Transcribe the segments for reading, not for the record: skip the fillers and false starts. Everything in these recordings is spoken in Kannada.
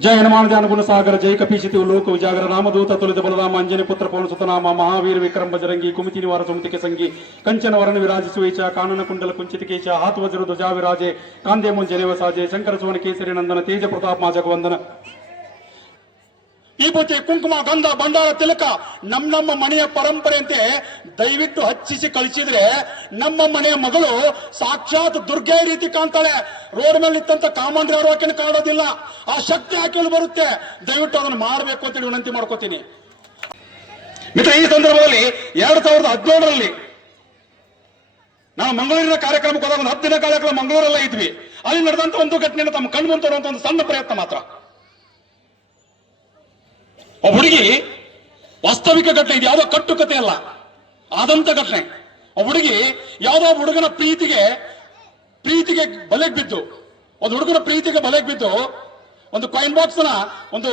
जय हनुमान ध्यान गुण सागर जय कपीशिति लोक उजागर रामदूत तुलित बलराम अंजनी पुत्र पवन सुतनाम महावीर विक्रम बजरंगी कुमति निवार सुमति संगी कंचन वर्ण विराजिಸುವೇಚ कानन कुंडल कुंचित केच हाथ वज्र ध्वजा विराजे कांदे मुंजनेव साजे शंकर सुवन केसरी नंदन तेज प्रताप माजगवंदन ವಿಭೂತಿ ಕುಂಕುಮ ಗಂಧ ಬಂಡಾರ ತಿಲಕ ನಮ್ಮ ಮನೆಯ ಪರಂಪರೆಯಂತೆ ದಯವಿಟ್ಟು ಹಚ್ಚಿಸಿ ಕಳಿಸಿದ್ರೆ ನಮ್ಮ ಮನೆಯ ಮಗಳು ಸಾಕ್ಷಾತ್ ದುರ್ಗೆ ರೀತಿ ಕಾಣ್ತಾಳೆ. ರೋಡ್ ಮೇಲೆ ನಿಂತ ಕಾಮಂಡ್ರಿ ಅವರು ಆಕೆನ ಕಾಣೋದಿಲ್ಲ, ಆ ಶಕ್ತಿ ಆಕೆಯಲ್ಲಿ ಬರುತ್ತೆ. ದಯವಿಟ್ಟು ಅದನ್ನು ಮಾಡಬೇಕು ಅಂತ ಹೇಳಿ ವಿನಂತಿ ಮಾಡ್ಕೋತೀನಿ. ಮಿತ್ರ, ಈ ಸಂದರ್ಭದಲ್ಲಿ 2017ರಲ್ಲಿ ನಾವು ಮಂಗಳೂರಿನ ಕಾರ್ಯಕ್ರಮಕ್ಕೆ ಹೋದಾಗ ಒಂದು 10 ದಿನ ಕಾರ್ಯಕ್ರಮ ಮಂಗಳೂರಲ್ಲೇ ಇದ್ವಿ. ಅಲ್ಲಿ ನಡೆದಂತ ಒಂದು ಘಟನೆಯನ್ನು ತಮ್ಮ ಕಣ್ಣು ಮುಂದೆ ತರುವಂತ ಒಂದು ಸಣ್ಣ ಪ್ರಯತ್ನ ಮಾತ್ರ. ಒಬ್ಬ ಹುಡುಗಿ, ವಾಸ್ತವಿಕ ಘಟನೆ, ಇದು ಯಾವುದೋ ಕಟ್ಟುಕತೆ ಅಲ್ಲ, ಆದಂತ ಘಟನೆ. ಒಬ್ಬ ಹುಡುಗಿ ಯಾವುದೋ ಹುಡುಗನ ಪ್ರೀತಿಗೆ ಬಲೆಗೆ ಬಿದ್ದು, ಒಂದು ಹುಡುಗನ ಪ್ರೀತಿಗೆ ಬಲೆಗೆ ಬಿದ್ದು ಒಂದು ಕಾಯಿನ್ ಬಾಕ್ಸ್ ನ ಒಂದು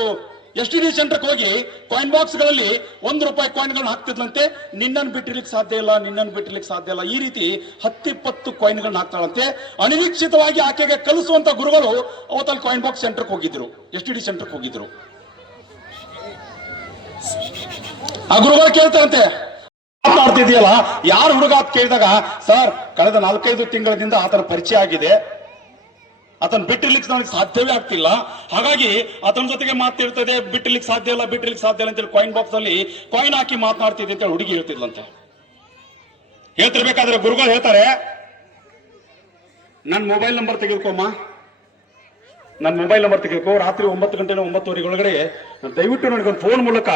STD ಸೆಂಟರ್ಗೆ ಹೋಗಿ ಕಾಯಿನ್ ಬಾಕ್ಸ್ ಗಳಲ್ಲಿ ₹1 ಕಾಯಿನ್ಗಳನ್ನ ಹಾಕ್ತಿದ್ಲಂತೆ. ನಿನ್ನನ್ನು ಬಿಟ್ಟಿರ್ಲಿಕ್ಕೆ ಸಾಧ್ಯ ಇಲ್ಲ, ನಿನ್ನನ್ನು ಬಿಟ್ಟಿರ್ಲಿಕ್ಕೆ ಸಾಧ್ಯ ಇಲ್ಲ, ಈ ರೀತಿ 10-20 ಕಾಯಿನ್ಗಳನ್ನ ಹಾಕ್ತಾಳಂತೆ. ಅನಿರೀಕ್ಷಿತವಾಗಿ ಆಕೆಗೆ ಕಲಿಸುವಂತ ಗುರುಗಳು ಅವತ್ತಲ್ಲಿ ಕಾಯಿನ್ ಬಾಕ್ಸ್ ಸೆಂಟರ್ಗೆ ಹೋಗಿದ್ರು, STD ಸೆಂಟರ್ಗೆ ಹೋಗಿದ್ರು. ಆ ಗುರುಗಳು ಕೇಳ್ತಾರಂತೆ, ಮಾತನಾಡ್ತಿದ್ಯಲ್ಲ ಯಾರು ಹುಡುಗ ಅಂತ ಕೇಳಿದಾಗ, ಸರ್ ಕಳೆದ 4-5 ತಿಂಗಳಿಂದ ಆತನ ಪರಿಚಯ ಆಗಿದೆ, ಆತನ ಬಿಟ್ಟಿರ್ಲಿಕ್ಕೆ ನನಗೆ ಸಾಧ್ಯವೇ ಆಗ್ತಿಲ್ಲ, ಹಾಗಾಗಿ ಆತನ ಜೊತೆಗೆ ಮಾತಾಡ್ತದೆ, ಬಿಟ್ಟಿರ್ಲಿಕ್ಕೆ ಸಾಧ್ಯ ಇಲ್ಲ ಅಂತೇಳಿ ಕಾಯಿನ್ ಬಾಕ್ಸ್ ಅಲ್ಲಿ ಕಾಯಿನ್ ಹಾಕಿ ಮಾತನಾಡ್ತಿದ್ದೆ ಅಂತ ಹುಡುಗಿ ಹೇಳ್ತಿದ್ಲಂತೆ. ಹೇಳ್ತಿರ್ಬೇಕಾದ್ರೆ ಗುರುಗಳು ಹೇಳ್ತಾರೆ, ನನ್ನ ಮೊಬೈಲ್ ನಂಬರ್ ತೆಗೆದುಕೋಮ್ಮ, ನನ್ನ ಮೊಬೈಲ್ ನಂಬರ್ ತೆಗೆದುಕೋ, ರಾತ್ರಿ 9 ಗಂಟೆ 9:30 ಒಳಗಡೆ ದಯವಿಟ್ಟು ನನಗೊಂದು ಫೋನ್ ಮೂಲಕ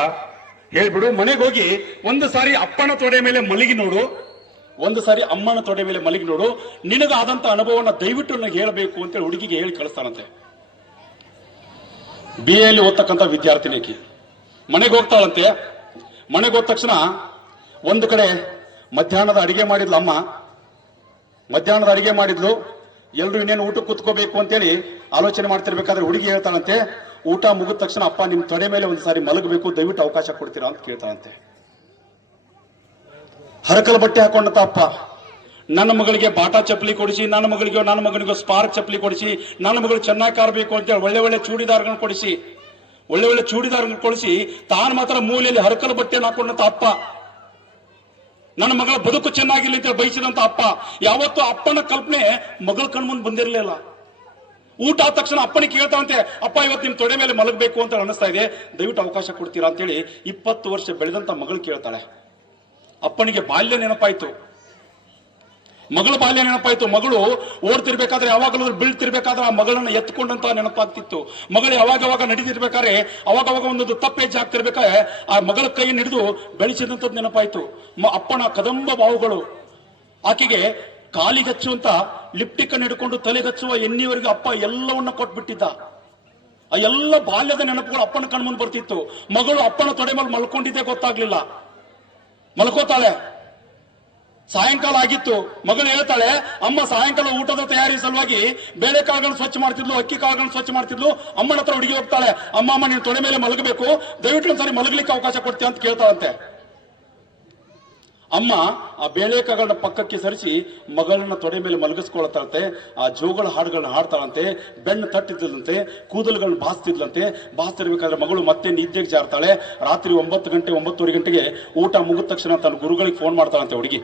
ಹೇಳ್ಬಿಡು. ಮನೆಗೆ ಹೋಗಿ ಒಂದು ಸಾರಿ ಅಪ್ಪನ ತೊಡೆ ಮೇಲೆ ಮಲಗಿ ನೋಡು, ಒಂದು ಸಾರಿ ಅಮ್ಮನ ತೊಡೆ ಮೇಲೆ ಮಲಗಿ ನೋಡು, ನಿನಗಾದಂತ ಅನುಭವನ ದಯವಿಟ್ಟು ನನಗೆ ಹೇಳಬೇಕು ಅಂತೇಳಿ ಹುಡುಗಿಗೆ ಹೇಳಿ ಕಳಿಸ್ತಾರಂತೆ. BA ಅಲ್ಲಿ ಓದ್ತಕ್ಕಂಥ ವಿದ್ಯಾರ್ಥಿನಿಕಿ ಮನೆಗೆ ಹೋಗ್ತಾಳಂತೆ. ಮನೆಗೆ ಹೋದ ತಕ್ಷಣ ಒಂದು ಕಡೆ ಮಧ್ಯಾಹ್ನದ ಅಡಿಗೆ ಮಾಡಿದ್ಲು ಅಮ್ಮ, ಮಧ್ಯಾಹ್ನದ ಅಡಿಗೆ ಮಾಡಿದ್ಲು. ಎಲ್ರು ಇನ್ನೇನು ಊಟ ಕೂತ್ಕೋಬೇಕು ಅಂತೇಳಿ ಆಲೋಚನೆ ಮಾಡ್ತಿರ್ಬೇಕಾದ್ರೆ ಹುಡುಗಿ ಹೇಳ್ತಾಳಂತೆ, ಊಟ ಮುಗಿದ ತಕ್ಷಣ ಅಪ್ಪ ನಿಮ್ ತೊಡೆ ಮೇಲೆ ಒಂದು ಸಾರಿ ಮಲಗಬೇಕು, ದಯವಿಟ್ಟು ಅವಕಾಶ ಕೊಡ್ತೀರಾ ಅಂತ ಕೇಳ್ತಾಳಂತೆ. ಹರಕಲ ಬಟ್ಟೆ ಹಾಕೊಂಡಂತ ಅಪ್ಪ ನನ್ನ ಮಗಳಿಗೆ ಬಾಟಾ ಚಪ್ಪಲಿ ಕೊಡಿಸಿ, ನನ್ನ ಮಗನಿಗೂ ಸ್ಪಾರ್ಕ್ ಚಪ್ಪಲಿ ಕೊಡಿಸಿ, ನನ್ನ ಮಗಳು ಚೆನ್ನಾಗಿ ಕಾರಬೇಕು ಅಂತೇಳಿ ಒಳ್ಳೆ ಚೂಡಿದಾರ್ಗಳನ್ನ ಕೊಡಿಸಿ, ಒಳ್ಳೆ ಚೂಡಿದಾರ್ಗಳನ್ನ ಕೊಡಿಸಿ, ತಾನು ಮಾತ್ರ ಮೂಲೆಯಲ್ಲಿ ಹರಕಲ ಬಟ್ಟೆಯನ್ನು ಹಾಕೊಂಡಂತ ಅಪ್ಪ, ನನ್ನ ಮಗಳ ಬದುಕು ಚೆನ್ನಾಗಿರ್ಲಿ ಅಂತ ಬಯಸಿದಂತ ಅಪ್ಪ. ಯಾವತ್ತೂ ಅಪ್ಪನ ಕಲ್ಪನೆ ಮಗಳ ಕಣ್ಮುಂದ್ ಬಂದಿರಲಿಲ್ಲ. ಊಟ ಆದ ತಕ್ಷಣ ಅಪ್ಪನಿಗೆ ಕೇಳ್ತಾವಂತೆ, ಅಪ್ಪ ಇವತ್ತು ನಿಮ್ ತೊಡೆ ಮೇಲೆ ಮಲಗಬೇಕು ಅಂತ ಅನಿಸ್ತಾ ಇದೆ, ದಯವಿಟ್ಟು ಅವಕಾಶ ಕೊಡ್ತೀರಾ ಅಂತೇಳಿ 20 ವರ್ಷ ಬೆಳೆದಂತ ಮಗಳು ಕೇಳ್ತಾಳೆ. ಅಪ್ಪನಿಗೆ ಬಾಲ್ಯ ನೆನಪಾಯ್ತು, ಮಗಳ ಬಾಲ್ಯ ನೆನಪಾಯ್ತು. ಮಗಳು ಓಡ್ತಿರ್ಬೇಕಾದ್ರೆ, ಯಾವಾಗಲೂ ಬೀಳ್ತಿರ್ಬೇಕಾದ್ರೆ ಆ ಮಗಳನ್ನ ಎತ್ಕೊಂಡಂತ ನೆನಪಾಗ್ತಿತ್ತು. ಮಗಳು ಯಾವಾಗ ನಡೀತಿರ್ಬೇಕಾದ್ರೆ, ಅವಾಗವಾಗ ಒಂದೊಂದು ತಪ್ಪೆಜ್ಜೆ ಆಗ್ತಿರ್ಬೇಕಾದ್ರೆ ಆ ಮಗಳ ಕೈಯನ್ನು ಹಿಡಿದು ಬೆಳೆಸಿದಂಥದ್ದು ನೆನಪಾಯ್ತು. ಅಪ್ಪನ ಕದಂಬ ಬಾವುಗಳು, ಆಕೆಗೆ ಕಾಲಿಗೆ ಹಚ್ಚುವಂತ ಲಿಪ್ಟಿಕ್ ಅನ್ನು ಹಿಡ್ಕೊಂಡು ತಲೆಗಚ್ಚುವ ಎಣ್ಣೆಯವರೆಗೆ ಅಪ್ಪ ಎಲ್ಲವನ್ನ ಕೊಟ್ಬಿಟ್ಟಿದ್ದ. ಆ ಎಲ್ಲ ಬಾಲ್ಯದ ನೆನಪುಗಳು ಅಪ್ಪನ ಕಣ್ಮುಂದ್ ಬರ್ತಿತ್ತು. ಮಗಳು ಅಪ್ಪನ ತೊಡೆ ಮೇಲೆ ಮಲ್ಕೊಂಡಿದ್ದೇ ಗೊತ್ತಾಗ್ಲಿಲ್ಲ, ಮಲ್ಕೋತಾಳೆ. ಸಾಯಂಕಾಲ ಆಗಿತ್ತು, ಮಗಳು ಹೇಳ್ತಾಳೆ, ಅಮ್ಮ ಸಾಯಂಕಾಲ ಊಟದ ತಯಾರಿ ಸಲುವಾಗಿ ಬೇಳೆಕಾಳುಗಳನ್ನು ಸ್ವಚ್ಛ ಮಾಡ್ತಿದ್ಲು, ಅಕ್ಕಿ ಕಾಳುಗಳನ್ನು ಸ್ವಚ್ಛ ಮಾಡ್ತಿದ್ಲು. ಅಮ್ಮನ ಹತ್ರ ಹುಡುಗಿ ಹೋಗ್ತಾಳೆ, ಅಮ್ಮ ನೀನು ತೊಡೆ ಮೇಲೆ ಮಲಗಬೇಕು, ದಯವಿಟ್ಟು ಒಂದ್ಸರಿ ಮಲಗಲಿಕ್ಕೆ ಅವಕಾಶ ಕೊಡ್ತೀಯ ಅಂತ ಕೇಳ್ತಾಳಂತೆ. ಅಮ್ಮ ಆ ಬೇಳೆಕಾಳನ್ನ ಪಕ್ಕಕ್ಕೆ ಸರಿಸಿ ಮಗಳನ್ನ ತೊಡೆ ಮೇಲೆ ಮಲಗಿಸ್ಕೊಳ್ತಾಳಂತೆ. ಆ ಜೋಗಳ ಹಾಡುಗಳನ್ನ ಹಾಡ್ತಾಳಂತೆ, ಬೆನ್ನು ತಟ್ಟಿದ್ಲಂತೆ, ಕೂದಲುಗಳನ್ನ ಬಾಸ್ತಿರ್ಬೇಕಾದ್ರೆ ಮಗಳು ಮತ್ತೆ ನಿದ್ದೆಗೆ ಜಾರ್ತಾಳೆ. ರಾತ್ರಿ 9 ಗಂಟೆ 9:30 ಗಂಟೆಗೆ ಊಟ ಮುಗಿದ ತಕ್ಷಣ ತನ್ನ ಗುರುಗಳಿಗೆ ಫೋನ್ ಮಾಡ್ತಾಳಂತೆ. ಹುಡುಗಿ